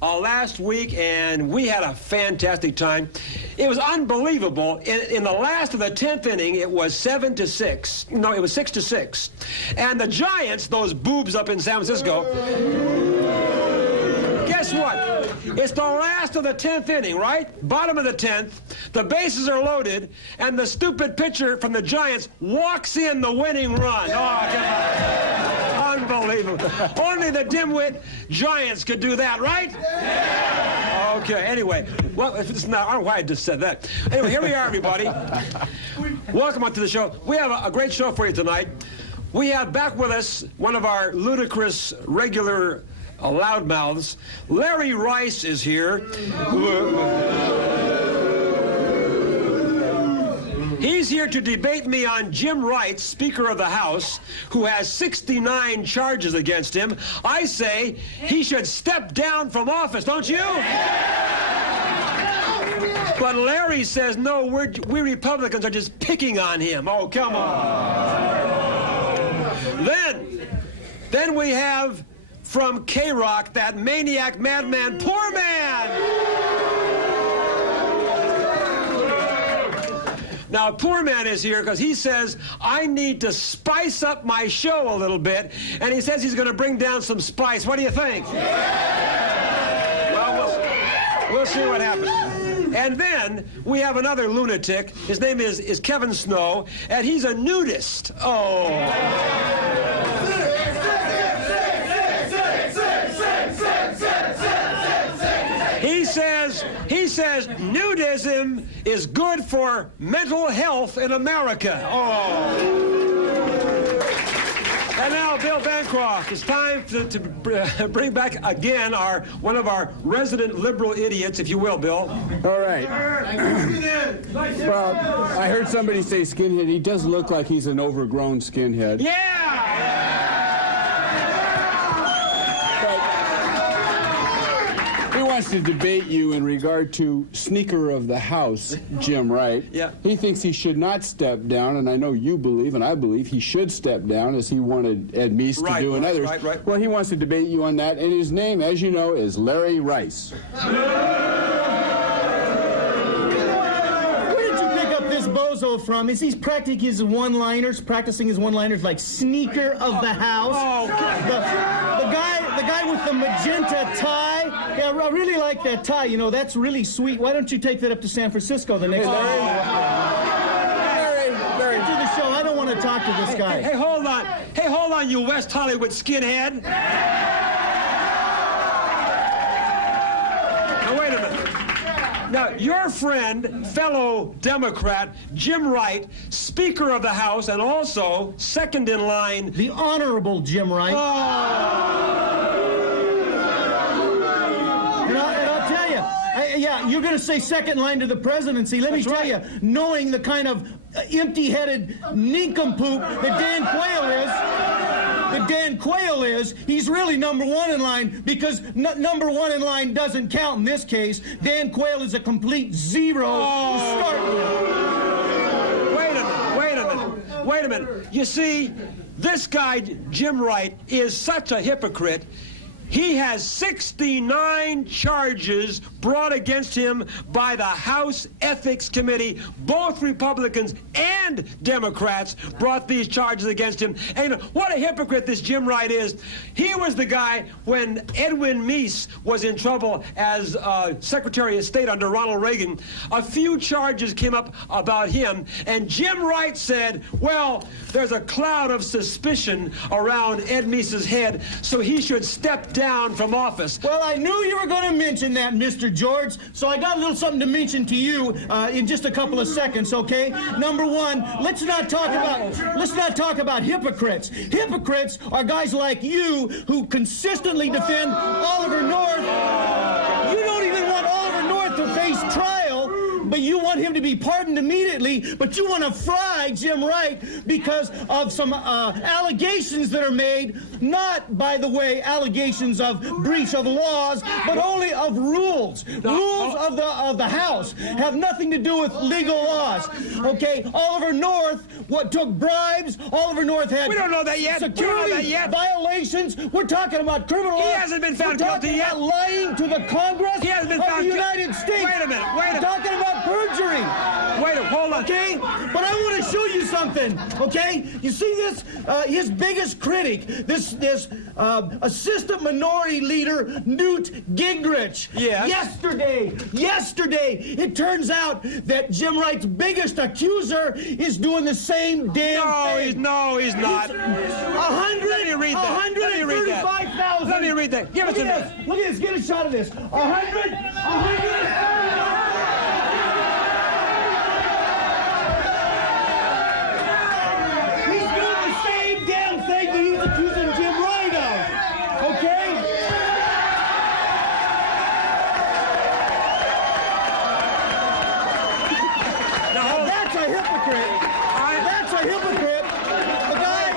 last week, and we had a fantastic time. It was unbelievable. In the last of the 10th inning, it was 7-6. No, it was 6-6. And the Giants, those boobs up in San Francisco, guess what? It's the last of the 10th inning, right? Bottom of the 10th. The bases are loaded, and the stupid pitcher from the Giants walks in the winning run. Oh, come on. Unbelievable. Only the dimwit Giants could do that, right? Yeah. Okay, anyway. Well, if it's not, I don't know why I just said that. Anyway, here we are, everybody. Welcome on to the show. We have a great show for you tonight. We have back with us one of our ludicrous, regular loudmouths. Larry Rice is here. He's here to debate me on Jim Wright, Speaker of the House, who has 69 charges against him. I say he should step down from office, don't you? But Larry says, no, we Republicans are just picking on him. Oh, come on. Then we have from K-Rock, that maniac madman, Poor Man. Now, Poor Man is here because he says, I need to spice up my show a little bit, and he says he's going to bring down some spice. What do you think? Well, we'll see what happens. And then we have another lunatic. His name is Kevin Snow, and he's a nudist. Oh. He says nudism is good for mental health in America. Oh. And now, Bill Bancroft, it's time to bring back again one of our resident liberal idiots, if you will, Bill. All right. Well, I heard somebody say skinhead. He does look like he's an overgrown skinhead. Yeah! He wants to debate you in regard to Speaker of the House, Jim Wright. Yeah. He thinks he should not step down, and I know you believe, and I believe he should step down, as he wanted Ed Meese to do and others. Right. Well, he wants to debate you on that, and his name, as you know, is Larry Rice. Where did you pick up this bozo from? Is he practicing his one-liners like Sneaker of the House? Oh, the guy with the magenta tie. Yeah, I really like that tie. You know, that's really sweet. Why don't you take that up to San Francisco the next time? Larry, do the show. I don't want to talk to this guy. Hey, hold on. Hey, hold on, you West Hollywood skinhead. Now, wait a minute. Now, your friend, fellow Democrat, Jim Wright, Speaker of the House, and also second in line... The Honorable Jim Wright. And I'll tell you, yeah, you're going to say second line to the presidency. Let me tell you, knowing the kind of empty-headed nincompoop that Dan Quayle is, he's really number one in line, because number one in line doesn't count in this case. Dan Quayle is a complete zero to start with. Wait a minute. You see, this guy, Jim Wright, is such a hypocrite. He has 69 charges brought against him by the House Ethics Committee. Both Republicans and Democrats brought these charges against him. And what a hypocrite this Jim Wright is. He was the guy when Edwin Meese was in trouble as Secretary of State under Ronald Reagan. A few charges came up about him, and Jim Wright said, well, there's a cloud of suspicion around Ed Meese's head, so he should step down from office. Well, I knew you were going to mention that, Mr. George, so I got a little something to mention to you in just a couple of seconds, okay? Number one, let's not talk about hypocrites. Hypocrites are guys like you who consistently defend Oliver North. You don't even want Oliver North to face trial but you want him to be pardoned immediately, but you want to fry Jim Wright because of some allegations that are made, not, by the way, allegations of breach of laws, but only of rules. Rules of the House have nothing to do with legal laws. Okay, Oliver North, what took bribes? Oliver North had we don't know that yet. Security violations. We're talking about criminal law. He hasn't been found guilty yet. We're talking about lying to the Congress he hasn't been of found the United States. Wait a minute. We're talking about perjury. Hold on. Okay, but I want to show you something. Okay, you see this? His biggest critic, this assistant minority leader Newt Gingrich. Yes. Yesterday, it turns out that Jim Wright's biggest accuser is doing the same damn thing. No, he's not. 135,000. Let me read that. Give it to me. Look at this. Get a shot of this. 100. He's doing the same damn thing that he's accusing Jim Wright of. Okay? Now that's a hypocrite. That's a hypocrite. The guy.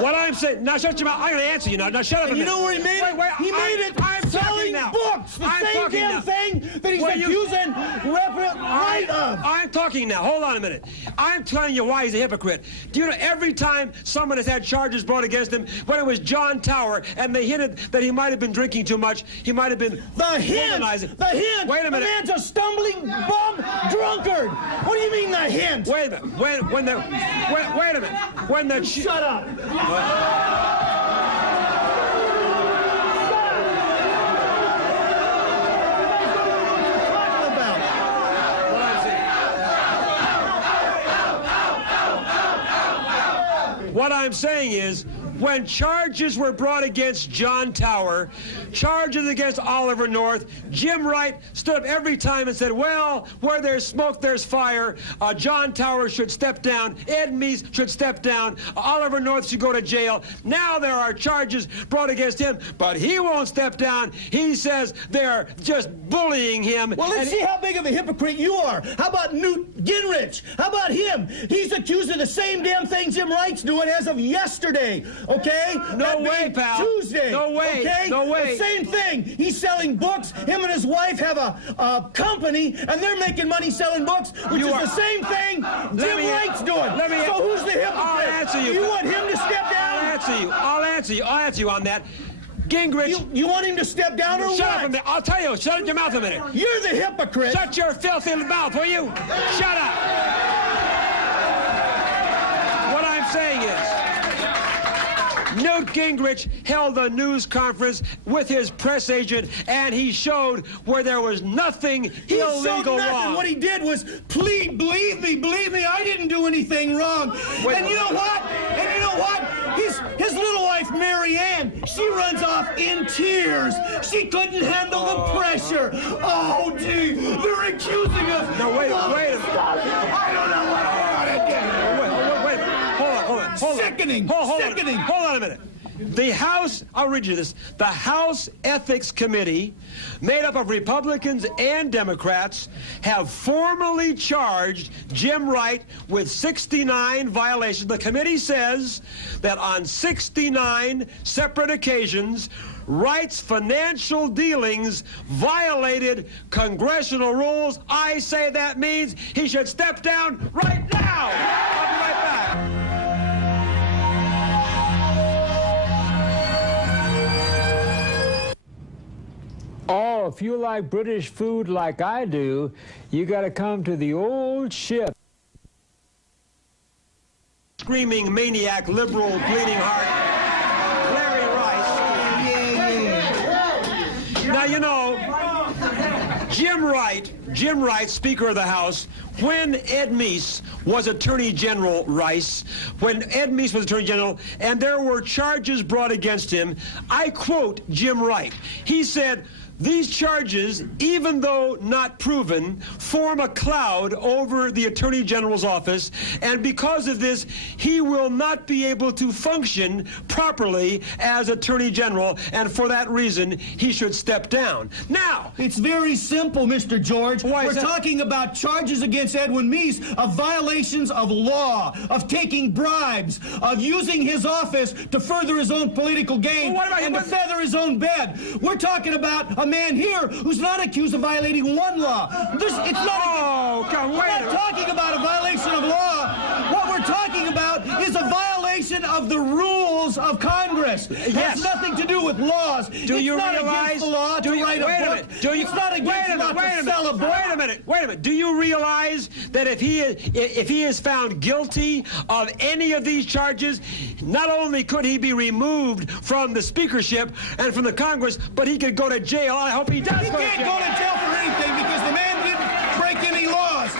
What I'm saying. Now shut your mouth. I'm going to answer you now. Now shut up a minute. You know where he made it? He made it selling books. The same damn thing that he's accusing Wright of. I'm talking now. Hold on a minute. I'm telling you why he's a hypocrite. Do you know every time someone has had charges brought against him, when it was John Tower, and they hinted that he might have been drinking too much, he might have been womanizing. The hint. Wait a minute. The man's a stumbling bum drunkard. What do you mean the hint? Wait a minute. Wait a minute. When the shut up. What I'm saying is, when charges were brought against John Tower, charges against Oliver North, Jim Wright stood up every time and said, well, where there's smoke, there's fire. John Tower should step down. Ed Meese should step down. Oliver North should go to jail. Now there are charges brought against him, but he won't step down. He says they're just bullying him. Well, let's see how big of a hypocrite you are. How about Newt Gingrich? How about him? He's accused of the same damn thing Jim Wright's doing as of yesterday. Okay? No way, pal. Tuesday. No way. Okay? No way. The same thing. He's selling books. Him and his wife have a company, and they're making money selling books, which is the same thing Jim Wright's doing. So who's the hypocrite? I'll answer you. You want him to step down? I'll answer you on that. Gingrich. You want him to step down or what? Shut up a minute. I'll tell you. Shut your mouth a minute. You're the hypocrite. Shut your filthy mouth, will you? Shut up. What I'm saying is, Newt Gingrich held a news conference with his press agent, and he showed where there was nothing illegal wrong. What he did was plead, believe me, I didn't do anything wrong. And you know what? His little wife, Mary Ann, she runs off in tears. She couldn't handle the pressure. Oh, gee, they're accusing us. No, wait a minute. I don't know what I want to do. Hold on. Sickening. Hold on a minute. The House, I'll read you this. The House Ethics Committee, made up of Republicans and Democrats, have formally charged Jim Wright with 69 violations. The committee says that on 69 separate occasions, Wright's financial dealings violated congressional rules. I say that means he should step down right now. I'll be right back. Oh, if you like British food like I do, you got to come to the Old Ship. Screaming maniac, liberal, bleeding heart, Larry Rice. Now, you know, Jim Wright, Speaker of the House, when Ed Meese was Attorney General, and there were charges brought against him, I quote Jim Wright. He said, these charges, even though not proven, form a cloud over the Attorney General's office, and because of this, he will not be able to function properly as Attorney General, and for that reason, he should step down. Now, it's very simple, Mr. George. We're talking about charges against Edwin Meese of violations of law, of taking bribes, of using his office to further his own political gain and to feather his own bed. We're talking about a man here who's not accused of violating one law. It's not. We're not talking about a violation of law. What we're talking about is a violation of the rules of Congress. It has nothing to do with laws. Do you realize? Against the law to write a book. It's not against the law to sell a book. Wait a minute. Do you realize that if he is found guilty of any of these charges, not only could he be removed from the speakership and from the Congress, but he could go to jail. I hope he does. He can't go to jail for anything because the man didn't break any laws.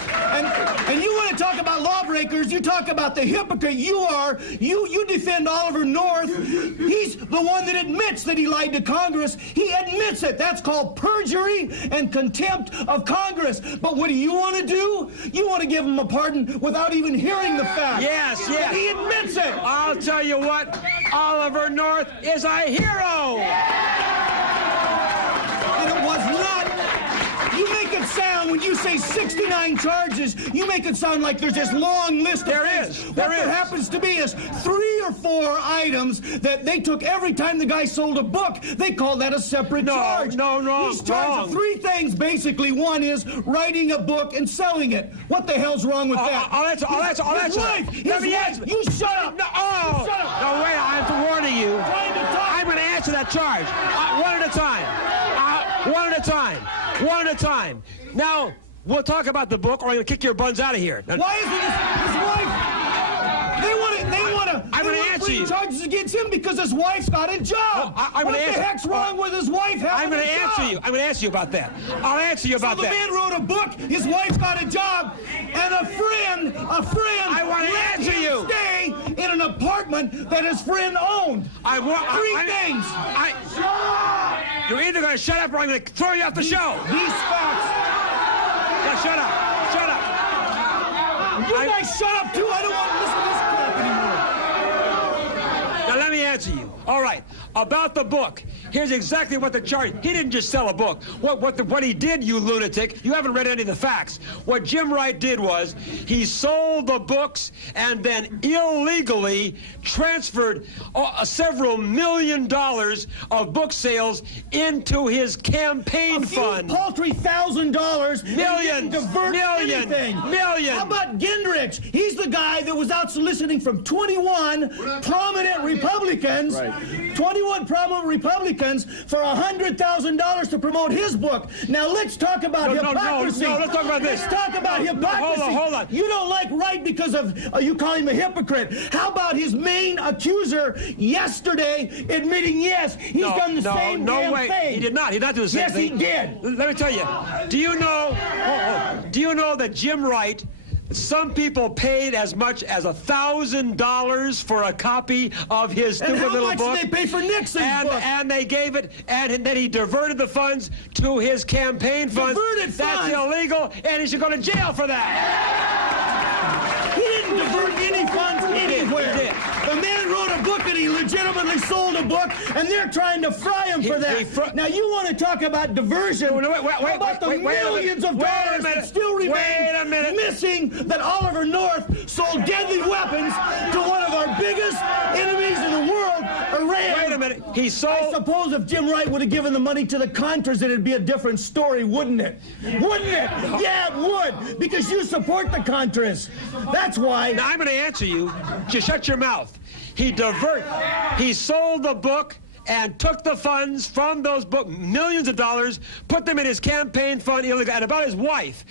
And you want to talk about lawbreakers, you talk about the hypocrite you are. You defend Oliver North. He's the one that admits that he lied to Congress. He admits it. That's called perjury and contempt of Congress. But what do you want to do? You want to give him a pardon without even hearing the facts. Yes. And he admits it. I'll tell you what, Oliver North is a hero. And it was not. You make it sound, when you say 69 charges, you make it sound like there's this long list of things. What there happens to be is 3 or 4 items that they took every time the guy sold a book. They call that a separate charge. He's charged of 3 things, basically. One is writing a book and selling it. What the hell's wrong with that? His wife. You shut up. Shut up. No, wait, I'm warning you. I'm going to answer that charge. One at a time. One at a time. Now, we'll talk about the book, or I'm going to kick your buns out of here. Why isn't his wife? I'm going to answer you. Charges against him because his wife's got a job. What the heck's wrong with his wife having a job? I'm going to answer you about that. I'll answer you about that. So the man wrote a book, his wife's got a job, and a friend I want to answer you. Stay in an apartment that his friend owned. Three things. You're either going to shut up or I'm going to throw you off the show. These facts. Now shut up. You guys shut up too. I don't want to listen to this crap anymore. Now let me answer you. All right. About the book. Here's exactly what the charge. He didn't just sell a book. What he did, you lunatic, you haven't read any of the facts. What Jim Wright did was he sold the books and then illegally transferred several $1 million of book sales into his campaign fund. Paltry $1,000. Millions. Millions. How about Gingrich? He's the guy that was out soliciting from 21 prominent Republicans. Right. 21 prominent Republicans for $100,000 to promote his book. Now let's talk about hypocrisy. No, let's talk about this. Let's talk about hypocrisy. Hold on. You don't like Wright because of you call him a hypocrite. How about his main accuser yesterday admitting yes, he's done the same damn thing? He did not. He did not do the same thing. Yes, he did. Let me tell you. Do you know that Jim Wright, some people paid as much as $1,000 for a copy of his stupid little book. And how much did they pay for Nixon's book? And they gave it, and then he diverted the funds to his campaign funds. Diverted funds? That's illegal, and he should go to jail for that. He didn't divert any funds anywhere. He did. The man wrote a book and he legitimately sold a book, and they're trying to fry him for that. Now you want to talk about diversion? How about the millions of dollars that still remain missing? That Oliver North sold deadly weapons to one of our biggest enemies in the world, Iran. Wait a minute. He sold. I suppose if Jim Wright would have given the money to the Contras, it'd be a different story, wouldn't it? Wouldn't it? Yeah, it would. Because you support the Contras. That's why. Now I'm going to answer you. Just shut your mouth. He sold the book and took the funds from those books, millions of dollars, put them in his campaign fund illegally. And about his wife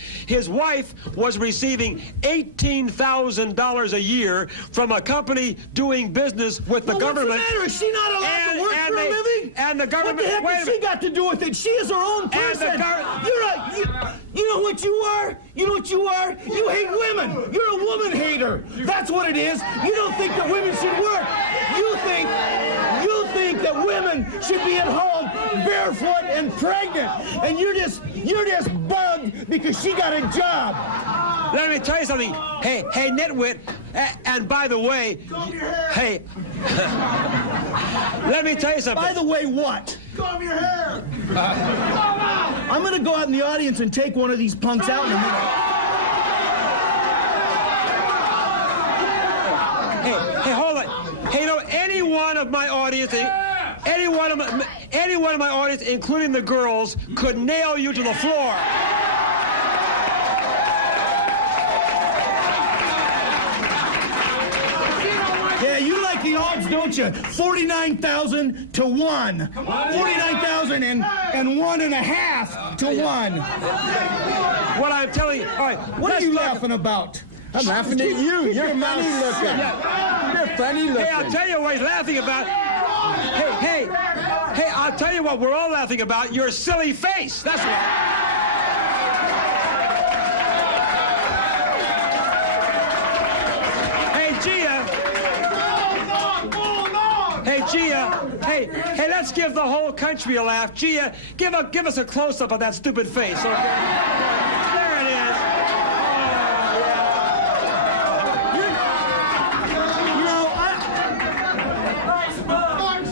was receiving $18,000 a year from a company doing business with the government. What's the matter? Is she not allowed to work for a living? And the government. What the heck has she got to do with it? She is her own person. You know what you are? You know what you are? You hate women. You're a woman hater. That's what it is. You don't think that women should work. You think that women should be at home barefoot and pregnant, and you're just bugged because she got a job. Let me tell you something. Hey, nitwit, and by the way, hey, let me tell you something. By the way, what? Comb your hair. I'm going to go out in the audience and take one of these punks out in a minute. Hey, hold on. Hey, you know, any one of my audience, including the girls, could nail you to the floor. Yeah, you like the odds, don't you? 49,000 to 1. 49,000 and 1.5 to 1. What I'm telling you, all right. What are you laughing about? I'm laughing at you. You're funny looking. You're funny looking. Hey, I'll tell you what he's laughing about. Hey, I'll tell you what we're all laughing about. Your silly face. That's what. Hey, Gia. Hey, Gia. Hey, let's give the whole country a laugh. Gia, give us a close-up of that stupid face, okay? There it is.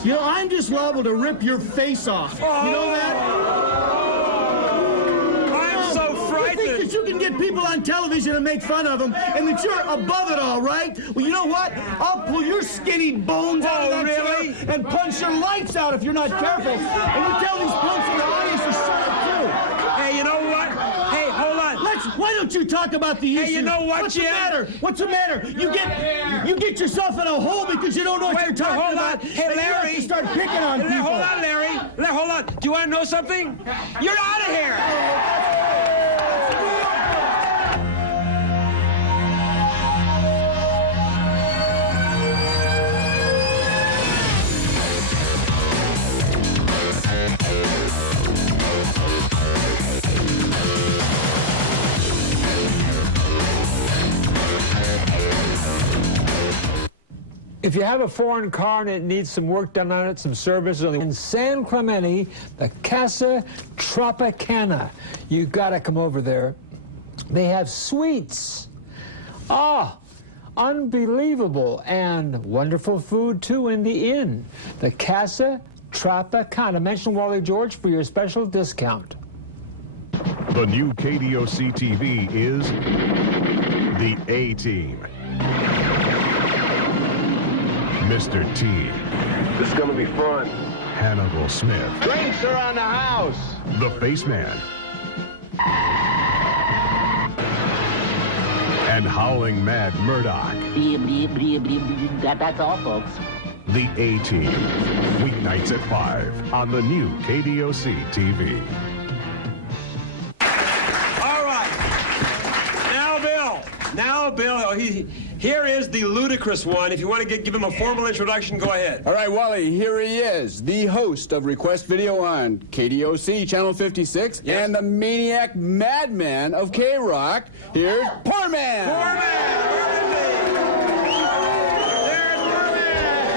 You know, I'm just liable to rip your face off. Oh. You know that? I'm so frightened. You think that you can get people on television and make fun of them, and that you're above it all, right? Well, you know what? I'll pull your skinny bones out of that chair and punch your lights out if you're not careful. And you tell these punks in the audience to shut up, too. Hey, you know what? Hey, hold on. Why don't you talk about the issue? Hey, you know what, What's the matter? What's the matter? You get yourself in a hole because you don't know what you're talking about. Hey, Larry. You have to start picking on people. Hold on, Larry. Hold on. Do you want to know something? You're out of here. If you have a foreign car and it needs some work done on it, some services, in San Clemente, the Casa Tropicana, you got to come over there. They have sweets. Oh, unbelievable. And wonderful food, too, in the inn. The Casa Tropicana. Mention Wally George for your special discount. The new KDOC TV is the A-Team. Mr. T. This is going to be fun. Hannibal Smith. Drinks around the house. The Face Man. And Howling Mad Murdoch. That's all, folks. The A-Team. Weeknights at 5 on the new KDOC TV. All right. Now, Bill, here is the ludicrous one. If you want to give him a formal introduction, go ahead. All right, Wally, here he is, the host of Request Video on KDOC, Channel 56, yes, and the maniac madman of K-Rock. Here's Poor Man. Poor Man, where is he? There's Poor Man.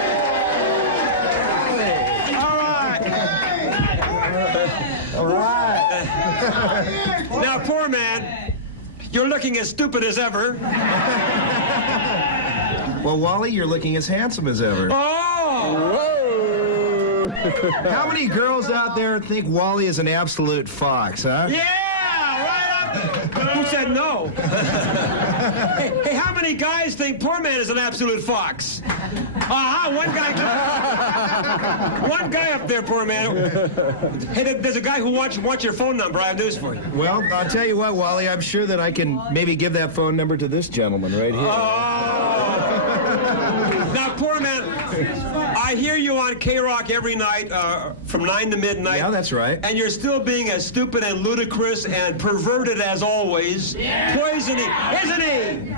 All right. Now, Poor Man, you're looking as stupid as ever. Well, Wally, you're looking as handsome as ever. Oh! Whoa! How many girls out there think Wally is an absolute fox, huh? Yeah! Right up! Who said no? hey, how many guys think Poor Man is an absolute fox? One guy up there, Poor Man. Hey, there's a guy who wants your phone number. I have news for you. Well, I'll tell you what, Wally, I'm sure that I can maybe give that phone number to this gentleman right here. Now, Poor Man, I hear you on K-Rock every night from 9 to midnight. Yeah, that's right. And you're still being as stupid and ludicrous and perverted as always. Yeah. Poisoning, isn't he?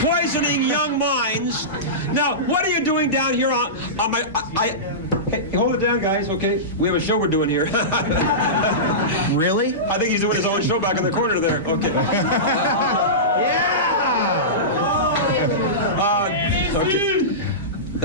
Poisoning young minds. Now, what are you doing down here on my... Hey, hold it down, guys, okay? We have a show we're doing here. Really? I think he's doing his own show back in the corner there. Okay. Yeah! Okay.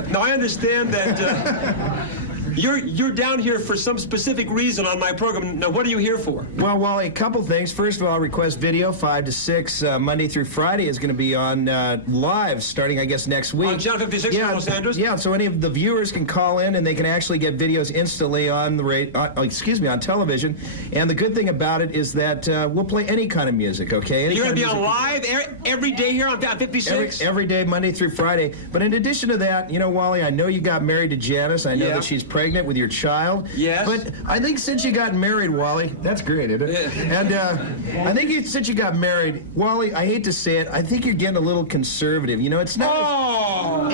Now, I understand that you're down here for some specific reason on my program. Now, what are you here for? Well, Wally, a couple things. First of all, Request Video, 5 to 6, Monday through Friday, is going to be on live starting, I guess, next week. On Channel 56 in Los Angeles? Yeah, so any of the viewers can call in, and they can actually get videos instantly on the on television. And the good thing about it is that we'll play any kind of music, okay? Any You're going to be kind of on live every day here on 56? Every day, Monday through Friday. But in addition to that, you know, Wally, I know you got married to Janice. I know that she's pregnant with your child. Yes. But I think since you got married, Wally, that's great, isn't it? Yeah. And I think since you got married, Wally, I hate to say it, I think you're getting a little conservative. You know, it's not... Oh!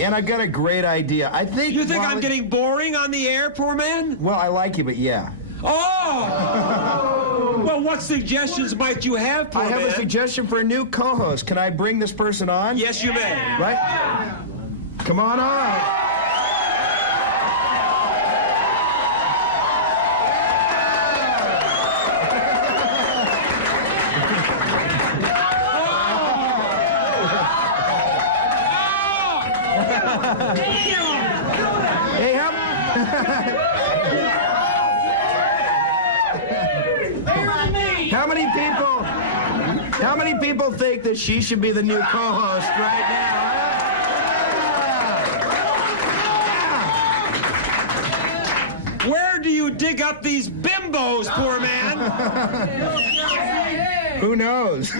And I've got a great idea. I think... You think I'm getting boring on the air, poor man? Well, I like you, but yeah. Oh! Well, what suggestions might you have, poor man? I have a suggestion for a new co-host. Can I bring this person on? Yes, you may. Right? Come on on. Hey, how many people think that she should be the new co-host right now? Where do you dig up these bimbos, poor man? Who knows?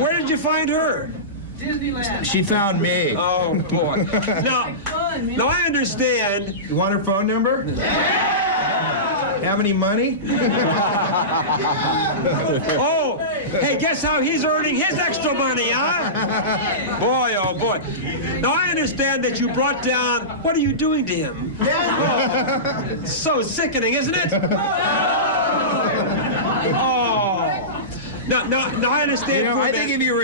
Where did you find her? Disneyland. She found me. Oh, boy. Now, I understand. You want her phone number? Have any money? Oh, hey, guess how he's earning his extra money, huh? Boy, oh, boy. Now, I understand that you brought down... What are you doing to him? Oh, so sickening, isn't it? Oh. No, I understand. You know, I think if you were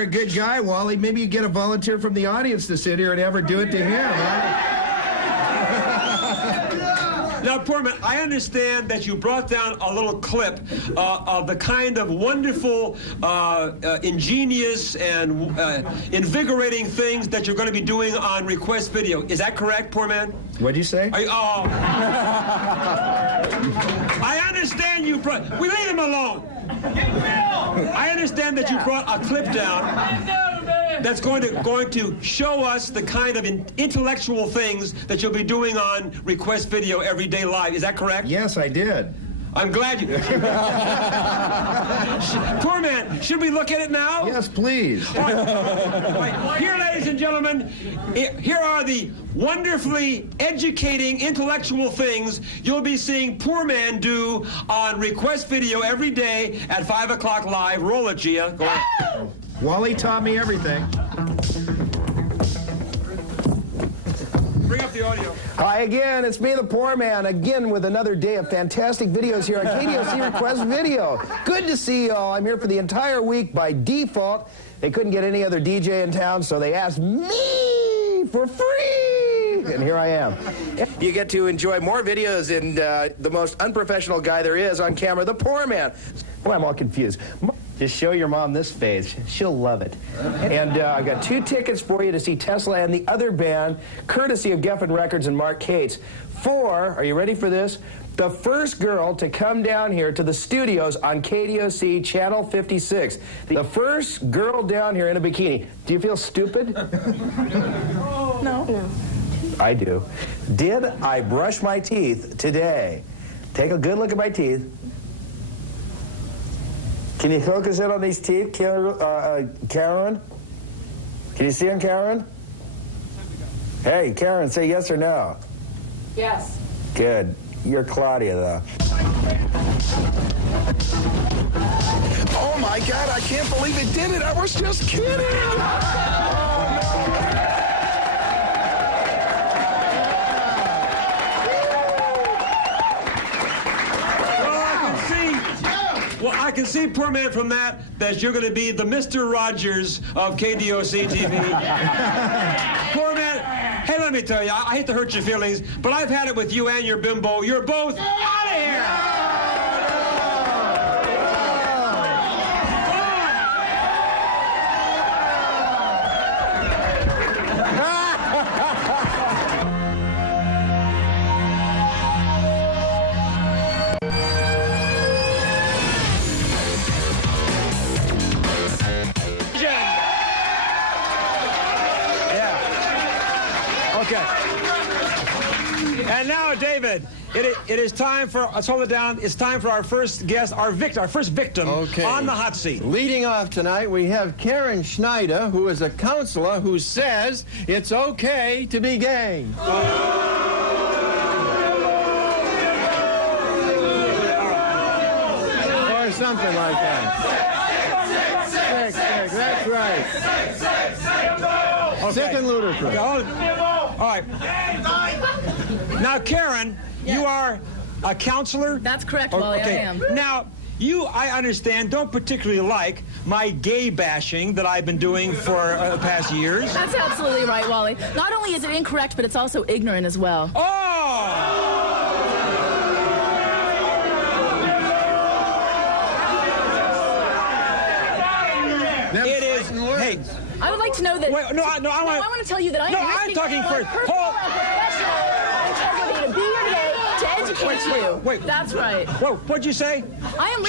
a good guy, Wally, maybe you get a volunteer from the audience to sit here and ever do it to him. Huh? Now, poor man, I understand that you brought down a little clip of the kind of wonderful, ingenious, and invigorating things that you're going to be doing on Request Video. Is that correct, poor man? What'd you say? I understand you brought... We leave him alone. I understand that you brought a clip down that's going to show us the kind of intellectual things that you'll be doing on Request Video Everyday Live. Is that correct? Yes, I did. I'm glad you... Poor man, should we look at it now? Yes, please. All right. Here, ladies and gentlemen, here are the wonderfully educating intellectual things you'll be seeing poor man do on Request Video every day at 5 o'clock live. Roll it, Gia. Go ahead. Wally taught me everything. Bring up the audio. Hi again, it's me, the poor man, again with another day of fantastic videos here on KDOC Request Video. Good to see you all. I'm here for the entire week by default. They couldn't get any other DJ in town, so they asked me for free. And here I am. You get to enjoy more videos and the most unprofessional guy there is on camera, the poor man. Boy, I'm all confused. Just show your mom this face. She'll love it. And I've got 2 tickets for you to see Tesla and the other band, courtesy of Geffen Records and Mark Cates. 4, are you ready for this? The first girl to come down here to the studios on KDOC Channel 56. The first girl down here in a bikini. Do you feel stupid? No. I do. Did I brush my teeth today? Take a good look at my teeth. Can you focus in on these teeth, Karen? Can you see them, Karen? Hey, Karen, say yes or no. Yes. Good. You're Claudia, though. Oh, my God, I can't believe it did it. I was just kidding. Well, I can see, poor man, from that you're going to be the Mr. Rogers of KDOC TV. Poor man, hey, let me tell you, I hate to hurt your feelings, but I've had it with you and your bimbo. You're both out of here. good. It is time for, let's hold it down, it's time for our first guest, our first victim on the hot seat. Leading off tonight, we have Karen Schneider, who is a counselor who says it's okay to be gay. Or something like that. Sick, that's right. Okay. Sick and ludicrous. All right. Now, Karen, you are a counselor? That's correct, Wally, I am. Now, you, I understand, don't particularly like my gay bashing that I've been doing for the past years. That's absolutely right, Wally. Not only is it incorrect, but it's also ignorant as well. It is. Hey, I would like to know that. Wait, I want to tell you that I am. No, I'm talking first. To be here today to educate you. Wait. That's right. Whoa, what'd you say? I am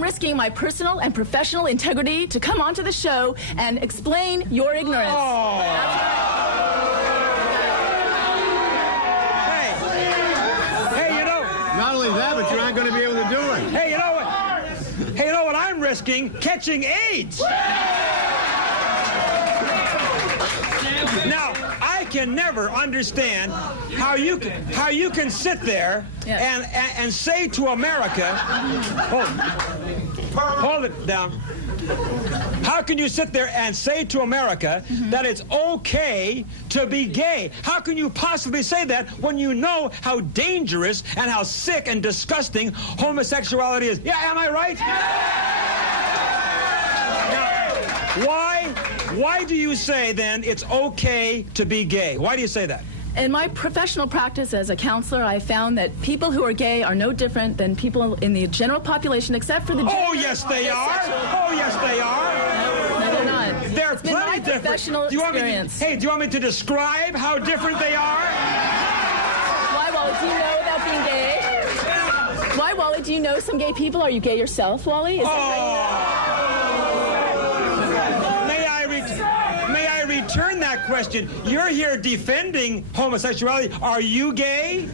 risking my personal and professional integrity to come onto the show and explain your ignorance. That's right. Hey, you know. Not only that, but you aren't going to be able to do it. Hey, you know what? Hey, you know what I'm risking? Catching AIDS. Now, I can never understand how you can sit there and say to America, hold it down. How can you sit there and say to America that it's okay to be gay? How can you possibly say that when you know how dangerous and how sick and disgusting homosexuality is? Yeah, am I right? Now, why do you say then it's okay to be gay? Why do you say that? In my professional practice as a counselor, I found that people who are gay are no different than people in the general population, except for the gender. Oh, yes, they are. Oh, yes, they are. No, they're not. They're plenty different. Professional experience. Hey, do you want me to describe how different they are? Why, Wally, do you know about being gay? Why, Wally, do you know some gay people? Are you gay yourself, Wally? Is that May I return that question? You're here defending homosexuality. Are you gay?